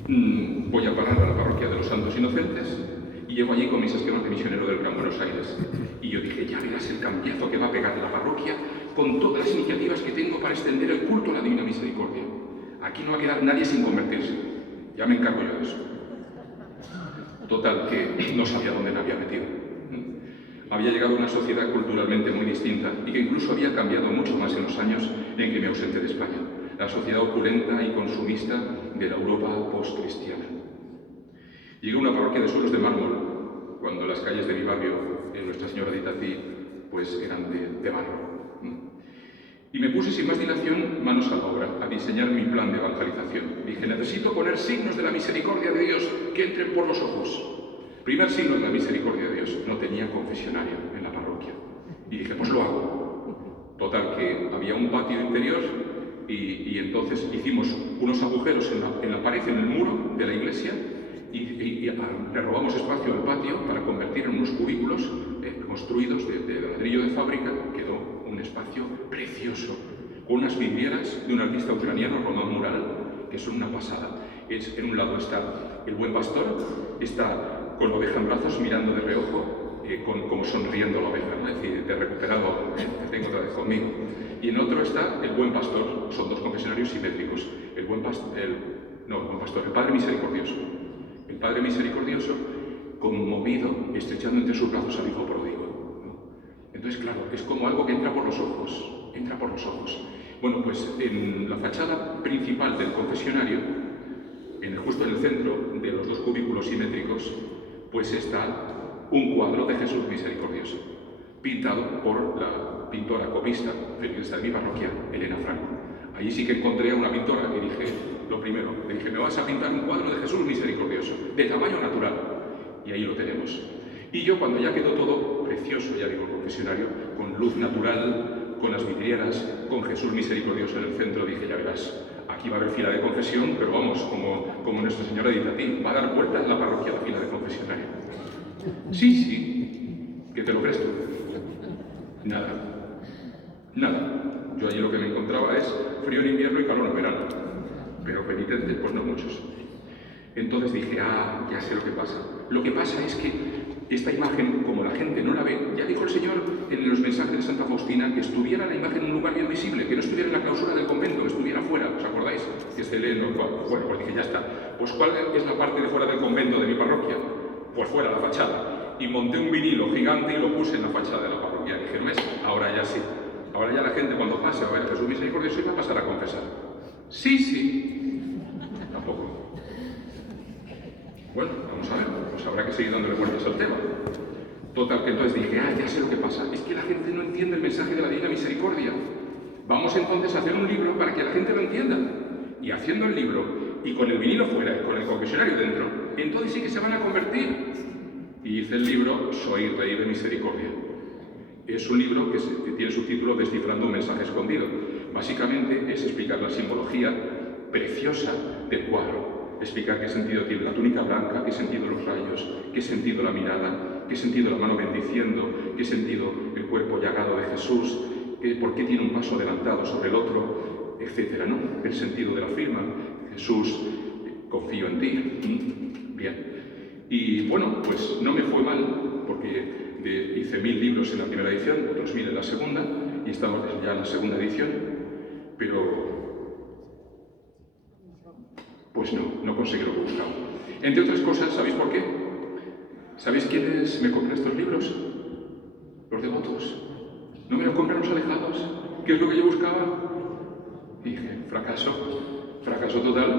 Voy a parar a la parroquia de los Santos Inocentes y llego allí con mis esquemas de misionero del Gran Buenos Aires. Y yo dije, ya verás el cambiazo que va a pegar la parroquia con todas las iniciativas que tengo para extender el culto a la Divina Misericordia. Aquí no va a quedar nadie sin convertirse. Ya me encargo yo de eso. Total, que no sabía dónde me había metido. Había llegado a una sociedad culturalmente muy distinta y que incluso había cambiado mucho más en los años en que me ausenté de España. La sociedad opulenta y consumista de la Europa post-cristiana. Llegué a una parroquia de suelos de mármol, cuando las calles de mi barrio, en Nuestra Señora de Itatí, pues eran de barro. Y me puse sin más dilación manos a la obra, a diseñar mi plan de evangelización. Dije, necesito poner signos de la misericordia de Dios que entren por los ojos. Primer signo de la misericordia de Dios, no tenía confesionario en la parroquia. Y dije, pues lo hago. Total, que había un patio interior y entonces hicimos unos agujeros en la pared, en el muro de la iglesia, y le robamos espacio al patio para convertir en unos cubículos construidos de ladrillo de fábrica. Quedó un espacio precioso, con unas vidrieras de un artista ucraniano, Roman Mural, que son una pasada. En un lado está el buen pastor, está con la oveja en brazos mirando de reojo, como sonriendo la oveja, ¿no? Es decir, te he recuperado, te tengo otra vez conmigo. Y en otro está el buen pastor, son dos confesionarios simétricos. El Padre Misericordioso. El Padre Misericordioso, conmovido, estrechando entre sus brazos al Hijo pródigo, ¿no? Entonces, claro, es como algo que entra por los ojos, entra por los ojos. Bueno, pues en la fachada principal del confesionario, justo en el centro de los dos cubículos simétricos, pues está un cuadro de Jesús Misericordioso, pintado por la pintora copista feminista de mi parroquia, Elena Franco. Allí sí que encontré a una pintora y dije, lo primero, le dije, me vas a pintar un cuadro de Jesús Misericordioso, de tamaño natural. Y ahí lo tenemos. Y yo, cuando ya quedó todo precioso, ya digo, el confesionario, con luz natural, con las vidrieras, con Jesús Misericordioso en el centro, dije, ya verás, aquí va a haber fila de confesión, pero vamos, como Nuestra Señora de Itatí, va a dar vueltas la parroquia la fila de confesionario. Sí, que te lo crees tú. Nada. Yo allí lo que me encontraba es frío en invierno y calor en verano. Pero penitentes, pues no muchos. Entonces dije, ya sé lo que pasa. Lo que pasa es que esta imagen, como la gente no la ve, ya dijo el Señor en los mensajes de Santa Faustina que estuviera la imagen en un lugar bien visible, que no estuviera en la clausura del convento, que estuviera fuera, ¿os acordáis? Que se lee en el cuadro. Bueno, pues dije, ya está. Pues ¿cuál es la parte de fuera del convento de mi parroquia? Pues fuera, la fachada. Y monté un vinilo gigante y lo puse en la fachada de la parroquia. Dije, ¿no ves? Ahora ya sí. Ahora ya la gente cuando pase a ver a Jesús Misericordioso va a pasar a confesar. Sí. Tampoco. Bueno, vamos a ver, pues habrá que seguir dándole vueltas al tema. Total, que entonces dije, ya sé lo que pasa, es que la gente no entiende el mensaje de la Divina Misericordia. Vamos entonces a hacer un libro para que la gente lo entienda. Y haciendo el libro, y con el vinilo fuera, y con el confesionario dentro, entonces sí que se van a convertir. Y hice el libro Soy Rey de Misericordia. Es un libro que tiene su título Descifrando un mensaje escondido. Básicamente es explicar la simbología preciosa del cuadro. Explicar qué sentido tiene la túnica blanca, qué sentido los rayos, qué sentido la mirada, qué sentido la mano bendiciendo, qué sentido el cuerpo llagado de Jesús, por qué tiene un paso adelantado sobre el otro, etcétera, ¿no? El sentido de la firma, Jesús, confío en ti. Bien. Y bueno, pues no me fue mal, porque hice 1000 libros en la primera edición, otros 1000 en la segunda, y estamos ya en la segunda edición, pero pues no conseguí lo que buscaba. Entre otras cosas, ¿sabéis por qué? ¿Sabéis quiénes me compran estos libros? Los devotos. No me los compran los alejados. ¿Qué es lo que yo buscaba? Y dije, fracaso total,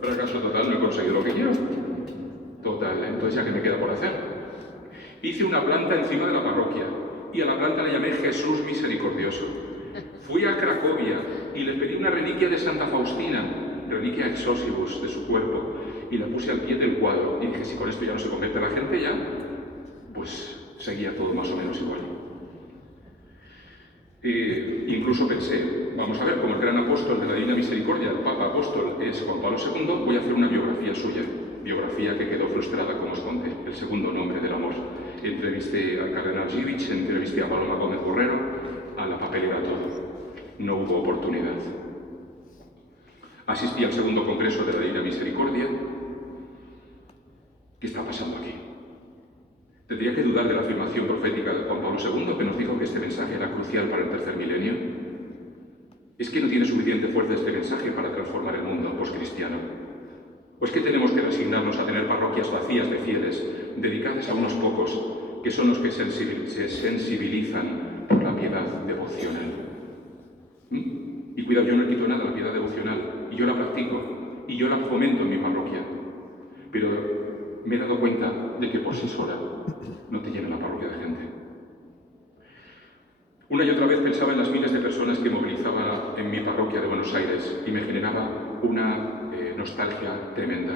no he conseguido lo que quiero. Total, entonces ya que me queda por hacer. Hice una planta encima de la parroquia y a la planta le llamé Jesús Misericordioso. Fui a Cracovia y le pedí una reliquia de Santa Faustina, reliquia exosibus de su cuerpo, y la puse al pie del cuadro. Y dije, si con esto ya no se convierte la gente ya, pues seguía todo más o menos igual. Incluso pensé, vamos a ver, como el gran apóstol de la Divina Misericordia, el Papa Apóstol es Juan Pablo II, voy a hacer una biografía suya, biografía que quedó frustrada, como os conté, el segundo nombre del amor. Entrevisté al cardenal Živic, entrevisté a Paloma Gómez Borrero, a la papelera todo. No hubo oportunidad. Asistí al segundo congreso de la Divina Misericordia. ¿Qué está pasando aquí? ¿Tendría que dudar de la afirmación profética de Juan Pablo II, que nos dijo que este mensaje era crucial para el tercer milenio? ¿Es que no tiene suficiente fuerza este mensaje para transformar el mundo poscristiano? ¿O es que tenemos que resignarnos a tener parroquias vacías de fieles, dedicadas a unos pocos, que son los que se sensibilizan por la piedad devocional? Y cuidado, yo no le quito nada a la piedad devocional, y yo la practico, y yo la fomento en mi parroquia. Pero me he dado cuenta de que por sí sola no te llena la parroquia de gente. Una y otra vez pensaba en las miles de personas que movilizaba en mi parroquia de Buenos Aires y me generaba una nostalgia tremenda.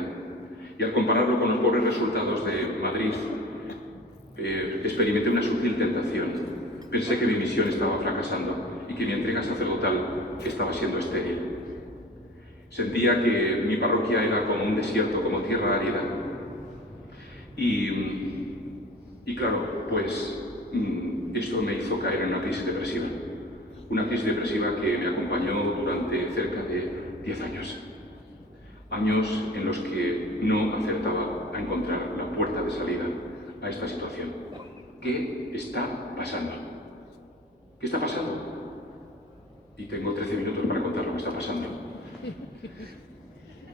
Y al compararlo con los pobres resultados de Madrid, experimenté una sutil tentación. Pensé que mi misión estaba fracasando y que mi entrega sacerdotal estaba siendo estéril. Sentía que mi parroquia era como un desierto, como tierra árida. Y claro, pues esto me hizo caer en una crisis depresiva. Una crisis depresiva que me acompañó durante cerca de 10 años. Años en los que no acertaba a encontrar la puerta de salida a esta situación. ¿Qué está pasando? ¿Qué está pasando? Y tengo 13 minutos para contar lo que está pasando.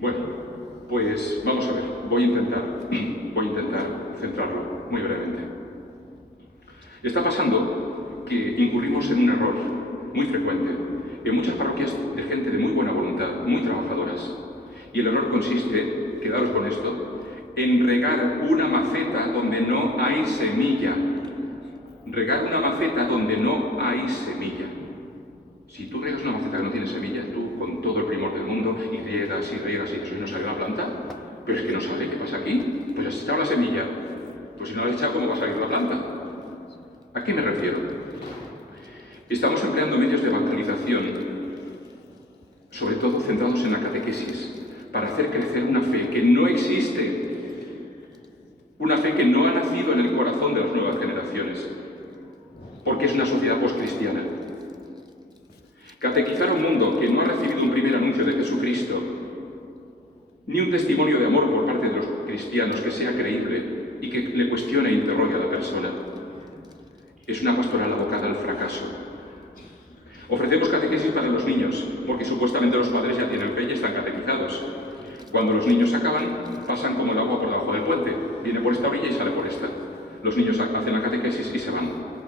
Bueno, pues vamos a ver, voy a intentar centrarlo muy brevemente. Está pasando que incurrimos en un error muy frecuente en muchas parroquias de gente de muy buena voluntad, muy trabajadoras. Y el error consiste, quedaros con esto, en regar una maceta donde no hay semilla. Regar una maceta donde no hay semilla. Si tú regas una maceta que no tiene semilla, tú con todo el primor del mundo, y riegas, y no sale la planta, pero es que no sale, ¿qué pasa aquí? Pues has echado la semilla, pues si no la has echado, ¿cómo va a salir la planta? ¿A qué me refiero? Estamos empleando medios de evangelización, sobre todo centrados en la catequesis, para hacer crecer una fe que no existe, una fe que no ha nacido en el corazón de las nuevas generaciones, porque es una sociedad postcristiana. Catequizar a un mundo que no ha recibido un primer anuncio de Jesucristo, ni un testimonio de amor por parte de los cristianos que sea creíble y que le cuestione e interrogue a la persona, es una pastoral abocada al fracaso. Ofrecemos catequesis para los niños, porque supuestamente los padres ya tienen fe y están catequizados. Cuando los niños acaban, pasan como el agua por debajo del puente. Viene por esta orilla y sale por esta. Los niños hacen la catequesis y se van.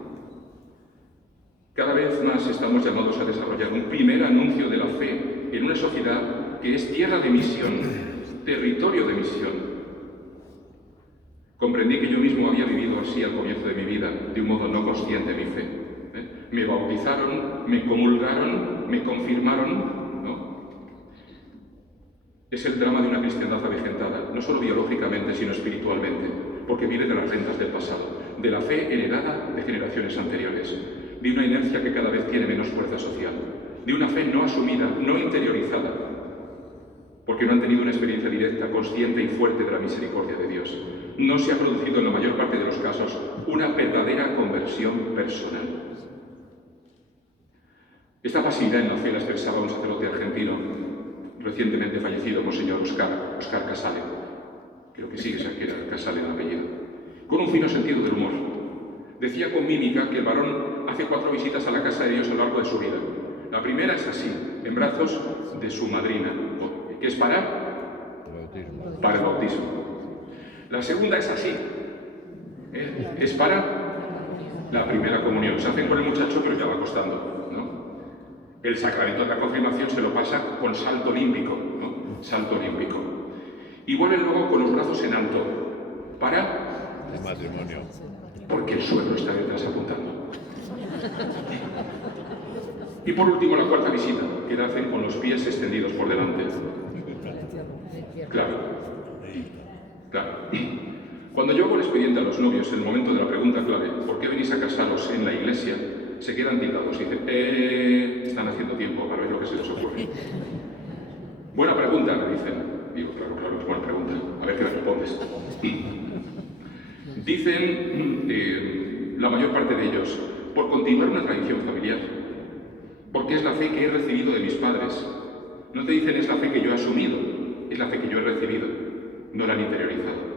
Cada vez más estamos llamados a desarrollar un primer anuncio de la fe en una sociedad que es tierra de misión, territorio de misión. Comprendí que yo mismo había vivido así al comienzo de mi vida, de un modo no consciente mi fe. Me bautizaron, me comulgaron, me confirmaron, ¿no? Es el drama de una cristiandad avejentada, no solo biológicamente, sino espiritualmente, porque vive de las rentas del pasado, de la fe heredada de generaciones anteriores, de una inercia que cada vez tiene menos fuerza social, de una fe no asumida, no interiorizada, porque no han tenido una experiencia directa, consciente y fuerte de la misericordia de Dios. No se ha producido en la mayor parte de los casos una verdadera conversión personal. Esta pasividad en la fe la expresaba un sacerdote argentino, recientemente fallecido, Monseñor Oscar Casale, creo que sigue Casale en el apellido, con un fino sentido del humor. Decía con mímica que el varón hace 4 visitas a la casa de Dios a lo largo de su vida. La primera es así, en brazos de su madrina, que es para el bautismo. La segunda es así, es para la primera comunión. Se hacen con el muchacho, pero ya va costando, ¿no? El sacramento de la confirmación se lo pasa con salto olímpico, ¿no? Salto olímpico. Y vuelven luego con los brazos en alto para el matrimonio. Porque el suegro está detrás apuntando. Y por último, la cuarta visita, que la hacen con los pies extendidos por delante. Claro. Cuando yo hago el expediente a los novios en el momento de la pregunta clave, ¿por qué venís a casaros en la iglesia?, se quedan tildados y dicen, están haciendo tiempo para ver lo que se les ocurre. Buena pregunta, me dicen. Digo, claro, es buena pregunta. A ver qué me respondes. Dicen, la mayor parte de ellos, por continuar una tradición familiar, porque es la fe que he recibido de mis padres. No te dicen es la fe que yo he asumido, es la fe que yo he recibido, no la han interiorizado.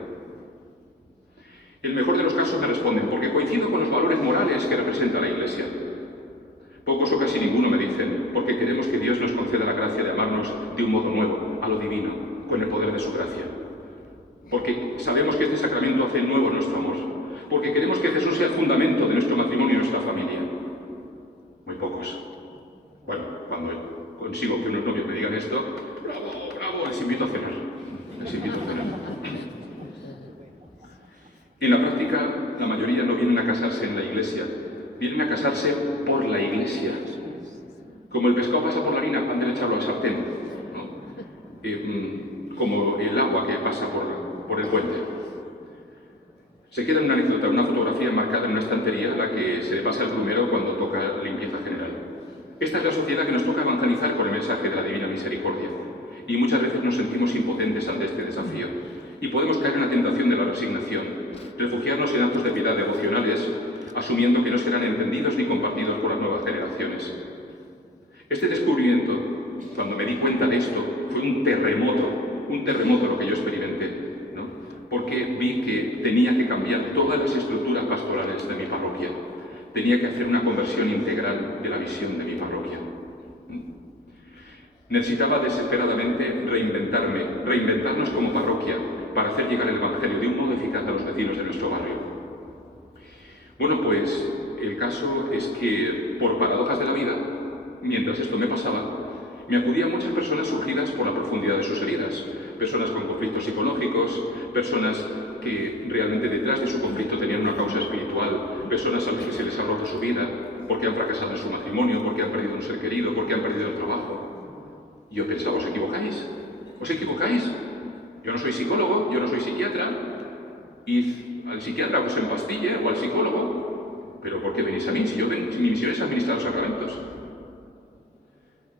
En el mejor de los casos me responden, porque coincido con los valores morales que representa la Iglesia. Pocos o casi ninguno me dicen, porque queremos que Dios nos conceda la gracia de amarnos de un modo nuevo, a lo divino, con el poder de su gracia. Porque sabemos que este sacramento hace nuevo nuestro amor. Porque queremos que Jesús sea el fundamento de nuestro matrimonio y nuestra familia. Muy pocos. Bueno, cuando consigo que unos novios me digan esto, bravo, les invito a cenar. En la práctica, la mayoría no vienen a casarse en la iglesia, vienen a casarse por la iglesia. Como el pescado pasa por la harina antes de echarlo al sartén, ¿no? Como el agua que pasa por el puente. Se queda una anécdota, una fotografía marcada en una estantería a la que se le pasa el plumero cuando toca limpieza general. Esta es la sociedad que nos toca evangelizar con el mensaje de la Divina Misericordia. Y muchas veces nos sentimos impotentes ante este desafío. Y podemos caer en la tentación de la resignación, refugiarnos en actos de piedad devocionales, asumiendo que no serán entendidos ni compartidos por las nuevas generaciones. Este descubrimiento, cuando me di cuenta de esto, fue un terremoto lo que yo experimenté, ¿no? Porque vi que tenía que cambiar todas las estructuras pastorales de mi parroquia. Tenía que hacer una conversión integral de la visión de mi parroquia. Necesitaba desesperadamente reinventarnos como parroquia para hacer llegar el Evangelio de un modo eficaz a los vecinos de nuestro barrio. Bueno, pues el caso es que, por paradojas de la vida, mientras esto me pasaba, me acudían muchas personas surgidas por la profundidad de sus heridas, personas con conflictos psicológicos, personas que realmente detrás de su conflicto tenían una causa espiritual, personas a las que se les ha roto su vida, porque han fracasado en su matrimonio, porque han perdido un ser querido, porque han perdido el trabajo. Y yo pensaba, ¿os equivocáis? ¿Os equivocáis? Yo no soy psicólogo, yo no soy psiquiatra. Id al psiquiatra que os empastille o al psicólogo. ¿Pero por qué venís a mí? Si mi misión es administrar los sacramentos.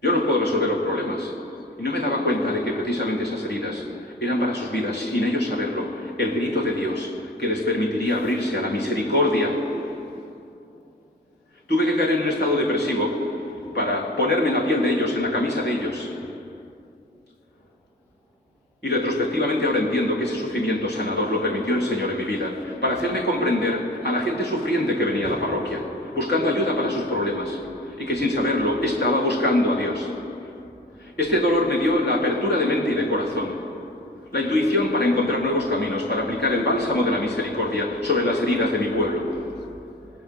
Yo no puedo resolver los problemas. Y no me daba cuenta de que precisamente esas heridas eran para sus vidas, sin ellos saberlo, el grito de Dios que les permitiría abrirse a la misericordia. Tuve que caer en un estado depresivo para ponerme en la piel de ellos, en la camisa de ellos. Y retrospectivamente ahora entiendo que ese sufrimiento sanador lo permitió el Señor en mi vida, para hacerme comprender a la gente sufriente que venía a la parroquia, buscando ayuda para sus problemas, y que sin saberlo estaba buscando a Dios. Este dolor me dio la apertura de mente y de corazón, la intuición para encontrar nuevos caminos, para aplicar el bálsamo de la misericordia sobre las heridas de mi pueblo.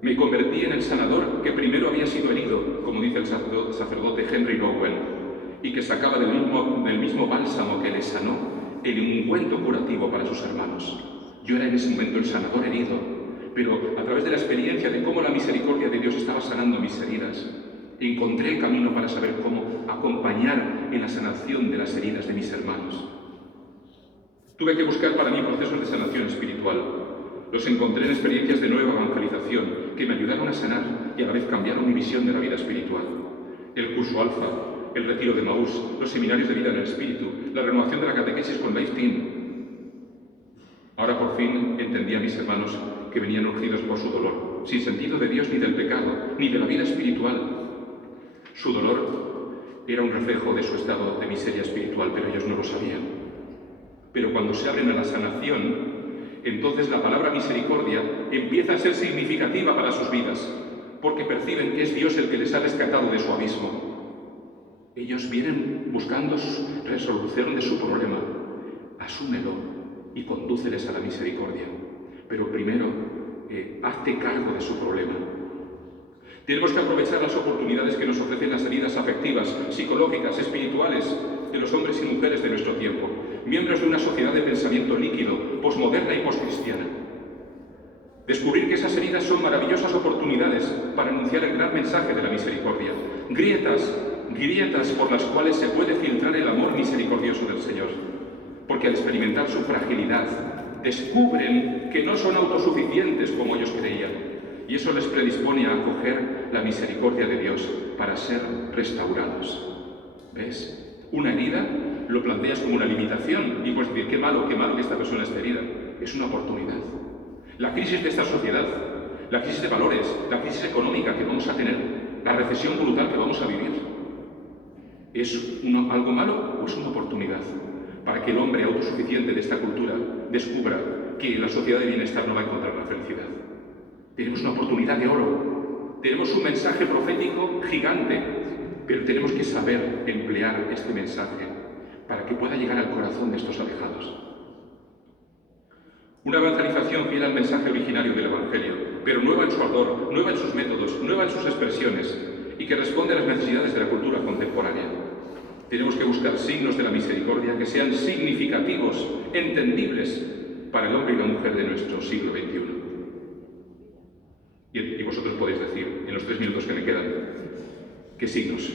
Me convertí en el sanador que primero había sido herido, como dice el sacerdote Henry Nowen, y que sacaba del mismo bálsamo que le sanó el ungüento curativo para sus hermanos. Yo era en ese momento el sanador herido, pero a través de la experiencia de cómo la misericordia de Dios estaba sanando mis heridas, encontré el camino para saber cómo acompañar en la sanación de las heridas de mis hermanos. Tuve que buscar para mí procesos de sanación espiritual. Los encontré en experiencias de nueva evangelización que me ayudaron a sanar y a la vez cambiaron mi visión de la vida espiritual. El curso Alfa, el retiro de Maús, los seminarios de vida en el espíritu, la renovación de la catequesis con Life Team. Ahora por fin entendí a mis hermanos que venían urgidos por su dolor, sin sentido de Dios ni del pecado, ni de la vida espiritual. Su dolor era un reflejo de su estado de miseria espiritual, pero ellos no lo sabían. Pero cuando se abren a la sanación, entonces la palabra misericordia empieza a ser significativa para sus vidas, porque perciben que es Dios el que les ha rescatado de su abismo. Ellos vienen buscando resolución de su problema. Asúmelo y condúceles a la misericordia. Pero primero, hazte cargo de su problema. Tenemos que aprovechar las oportunidades que nos ofrecen las heridas afectivas, psicológicas, espirituales de los hombres y mujeres de nuestro tiempo, miembros de una sociedad de pensamiento líquido, posmoderna y poscristiana. Descubrir que esas heridas son maravillosas oportunidades para anunciar el gran mensaje de la misericordia. Grietas por las cuales se puede filtrar el amor misericordioso del Señor. Porque al experimentar su fragilidad, descubren que no son autosuficientes como ellos creían. Y eso les predispone a acoger la misericordia de Dios para ser restaurados. ¿Ves? Una herida lo planteas como una limitación y puedes decir, qué malo que esta persona esté herida. Es una oportunidad. La crisis de esta sociedad, la crisis de valores, la crisis económica que vamos a tener, la recesión brutal que vamos a vivir, ¿es algo malo o es una oportunidad para que el hombre autosuficiente de esta cultura descubra que la sociedad de bienestar no va a encontrar la felicidad? Tenemos una oportunidad de oro, tenemos un mensaje profético gigante, pero tenemos que saber emplear este mensaje para que pueda llegar al corazón de estos alejados. Una evangelización fiel al mensaje originario del Evangelio, pero nueva en su ardor, nueva en sus métodos, nueva en sus expresiones, y que responde a las necesidades de la cultura contemporánea. Tenemos que buscar signos de la misericordia que sean significativos, entendibles para el hombre y la mujer de nuestro siglo XXI. Y vosotros podéis decir, en los 3 minutos que me quedan, ¿qué signos?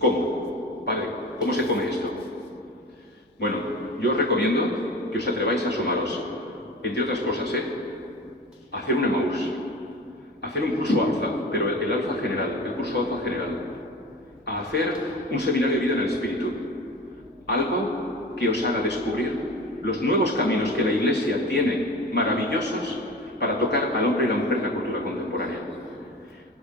¿Cómo? ¿Vale? ¿Cómo se come esto? Bueno, yo os recomiendo que os atreváis a asomaros, entre otras cosas, hacer un Emaús, hacer un curso alfa, pero el alfa general, el curso alfa general, a hacer un seminario de vida en el Espíritu, algo que os haga descubrir los nuevos caminos que la Iglesia tiene maravillosos para tocar al hombre y la mujer en la cultura contemporánea.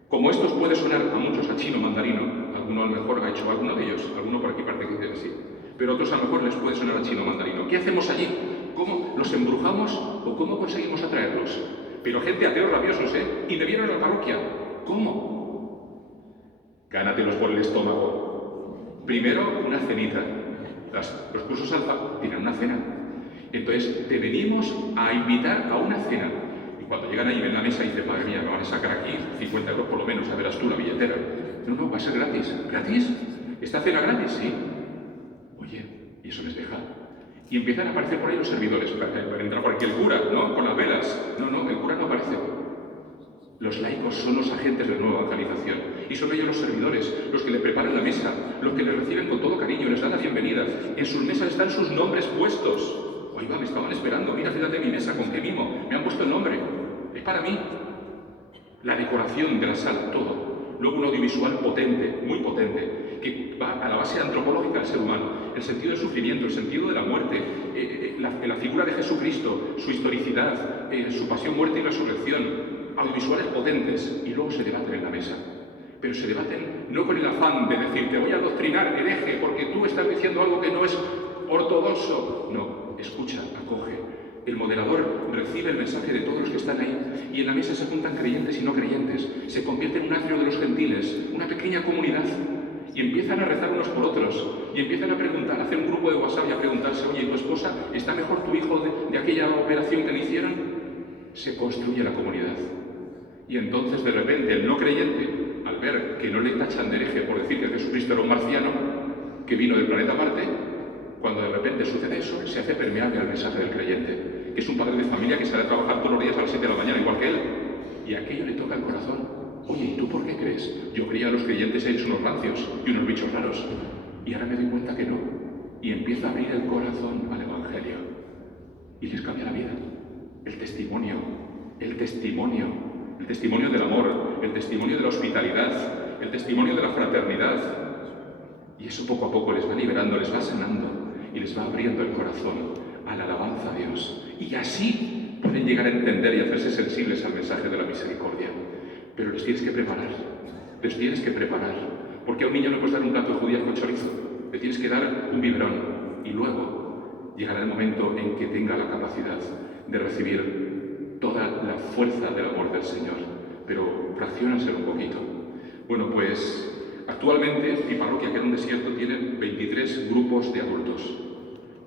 Como estos puede sonar a muchos a chino mandarino, alguno a lo mejor ha hecho alguno de ellos, alguno por aquí parte que dice así, pero a otros a lo mejor les puede sonar a chino mandarino. ¿Qué hacemos allí? ¿Cómo los embrujamos o cómo conseguimos atraerlos? Pero gente, ateos rabiosos, y me vieron a la parroquia. ¿Cómo? Gánatelos por el estómago. Primero, una cenita. Los cursos alfa tienen una cena. Entonces, te venimos a invitar a una cena. Y cuando llegan ahí, ven la mesa y dicen, madre mía, me van a sacar aquí 50 euros por lo menos, ya verás tú la billetera. No, va a ser gratis. ¿Gratis? ¿Esta cena gratis? Sí. Oye, ¿y eso les deja? Y empiezan a aparecer por ahí los servidores, para entrar por aquí el cura, ¿no? Con las velas. No, el cura no aparece. Los laicos son los agentes de la nueva evangelización. Y son ellos los servidores, los que le preparan la mesa, los que le reciben con todo cariño, les dan la bienvenida. En sus mesas están sus nombres puestos. Oiga, me estaban esperando. Mira, fíjate mi mesa, con qué mimo. Me han puesto el nombre. Es para mí. La decoración de la sala, todo. Luego un audiovisual potente, muy potente, que va a la base antropológica del ser humano, el sentido del sufrimiento, el sentido de la muerte, la figura de Jesucristo, su historicidad, su pasión, muerte y resurrección, audiovisuales potentes, y luego se debaten en la mesa. Pero se debaten no con el afán de decir, te voy a adoctrinar, hereje, porque tú estás diciendo algo que no es ortodoxo. No, escucha, acoge. El moderador recibe el mensaje de todos los que están ahí y en la mesa se juntan creyentes y no creyentes. Se convierte en un atrio de los gentiles, una pequeña comunidad. Y empiezan a rezar unos por otros. Y empiezan a preguntar, a hacer un grupo de WhatsApp y a preguntarse, oye, ¿tu esposa está mejor tu hijo de aquella operación que le hicieron? Se construye la comunidad. Y entonces de repente el no creyente, al ver que no le tachan de hereje por decir que Jesucristo era un marciano, que vino del planeta Marte, cuando de repente sucede eso, se hace permeable al mensaje del creyente, que es un padre de familia que sale a trabajar todos los días a las 7 de la mañana, igual que él. Y aquello le toca el corazón. Oye, ¿y tú por qué crees? Yo creía a los creyentes ellos unos rancios y unos bichos raros. Y ahora me doy cuenta que no. Y empieza a abrir el corazón al Evangelio. Y les cambia la vida. El testimonio del amor, el testimonio de la hospitalidad, el testimonio de la fraternidad. Y eso poco a poco les va liberando, les va sanando y les va abriendo el corazón a la alabanza a Dios. Y así pueden llegar a entender y hacerse sensibles al mensaje de la misericordia. Pero les tienes que preparar, porque a un niño no puedes dar un plato de judías con chorizo, le tienes que dar un biberón y luego llegará el momento en que tenga la capacidad de recibir toda la fuerza del amor del Señor, pero fracciónaselo un poquito. Bueno, pues actualmente mi parroquia, que era un desierto, tiene 23 grupos de adultos.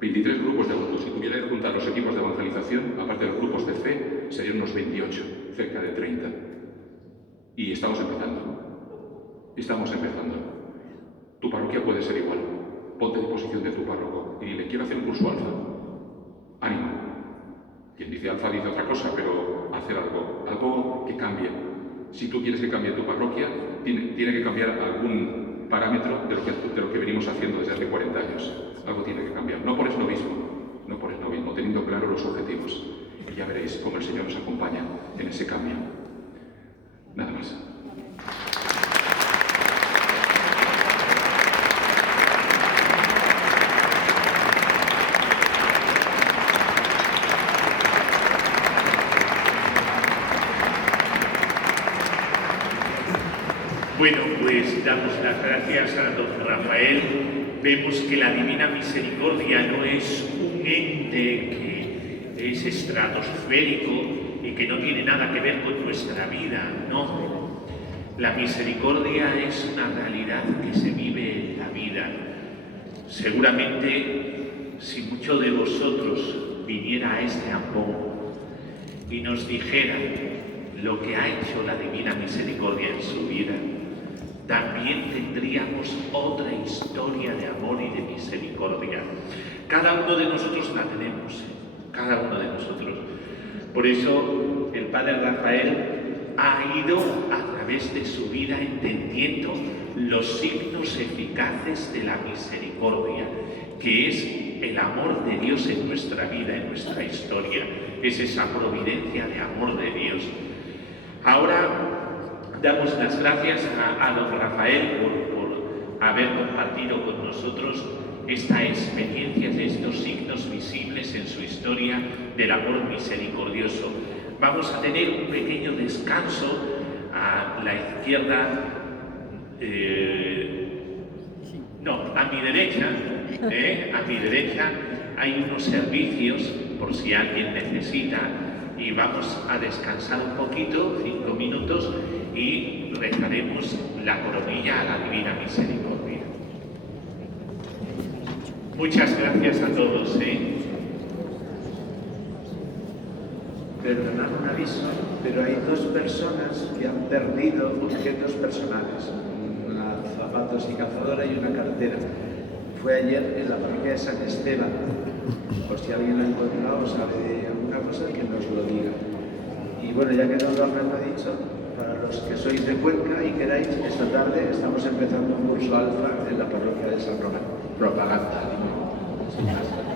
23 grupos de adultos. Si tuviera que juntar los equipos de evangelización, aparte de los grupos de fe, serían unos 28, cerca de 30. Y estamos empezando. Tu parroquia puede ser igual. Ponte a disposición de tu párroco y dile, quiero hacer un curso alfa. Ánimo. Que Quien dice alfa dice otra cosa, pero hacer algo que cambie. Si tú quieres que cambie tu parroquia, tiene que cambiar algún parámetro de lo que venimos haciendo desde hace 40 años. Algo tiene que cambiar, no por esnovismo, teniendo claro los objetivos. Y ya veréis cómo el Señor nos acompaña en ese cambio. Nada más. Bueno, pues damos las gracias a don Rafael. Vemos que la Divina Misericordia no es un ente que es estratosférico y que no tiene nada que ver con nuestra vida, no. La misericordia es una realidad que se vive en la vida. Seguramente, si muchos de vosotros viniera a este ampón y nos dijera lo que ha hecho la Divina Misericordia en su vida, también tendríamos otra historia de amor y de misericordia. Cada uno de nosotros la tenemos, cada uno de nosotros. Por eso el Padre Rafael ha ido a través de su vida entendiendo los signos eficaces de la misericordia, que es el amor de Dios en nuestra vida, en nuestra historia. Es esa providencia de amor de Dios. Ahora damos las gracias a don Rafael por haber compartido con nosotros esta experiencia de estos signos visibles en su historia del amor misericordioso. Vamos a tener un pequeño descanso a la izquierda, a mi derecha hay unos servicios por si alguien necesita, y vamos a descansar un poquito, 5 minutos, y rezaremos la coronilla a la Divina Misericordia. Muchas gracias a todos. Perdonad un aviso, pero hay 2 personas que han perdido objetos personales, zapatos y cazadora y una cartera. Fue ayer en la parroquia de San Esteban. Por si alguien lo ha encontrado o sabe alguna cosa, que nos lo diga. Y bueno, ya que don Rafael lo ha dicho, para los que sois de Cuenca y queráis, esta tarde estamos empezando un curso alfa en la parroquia de San Román. Propaganda, sin más.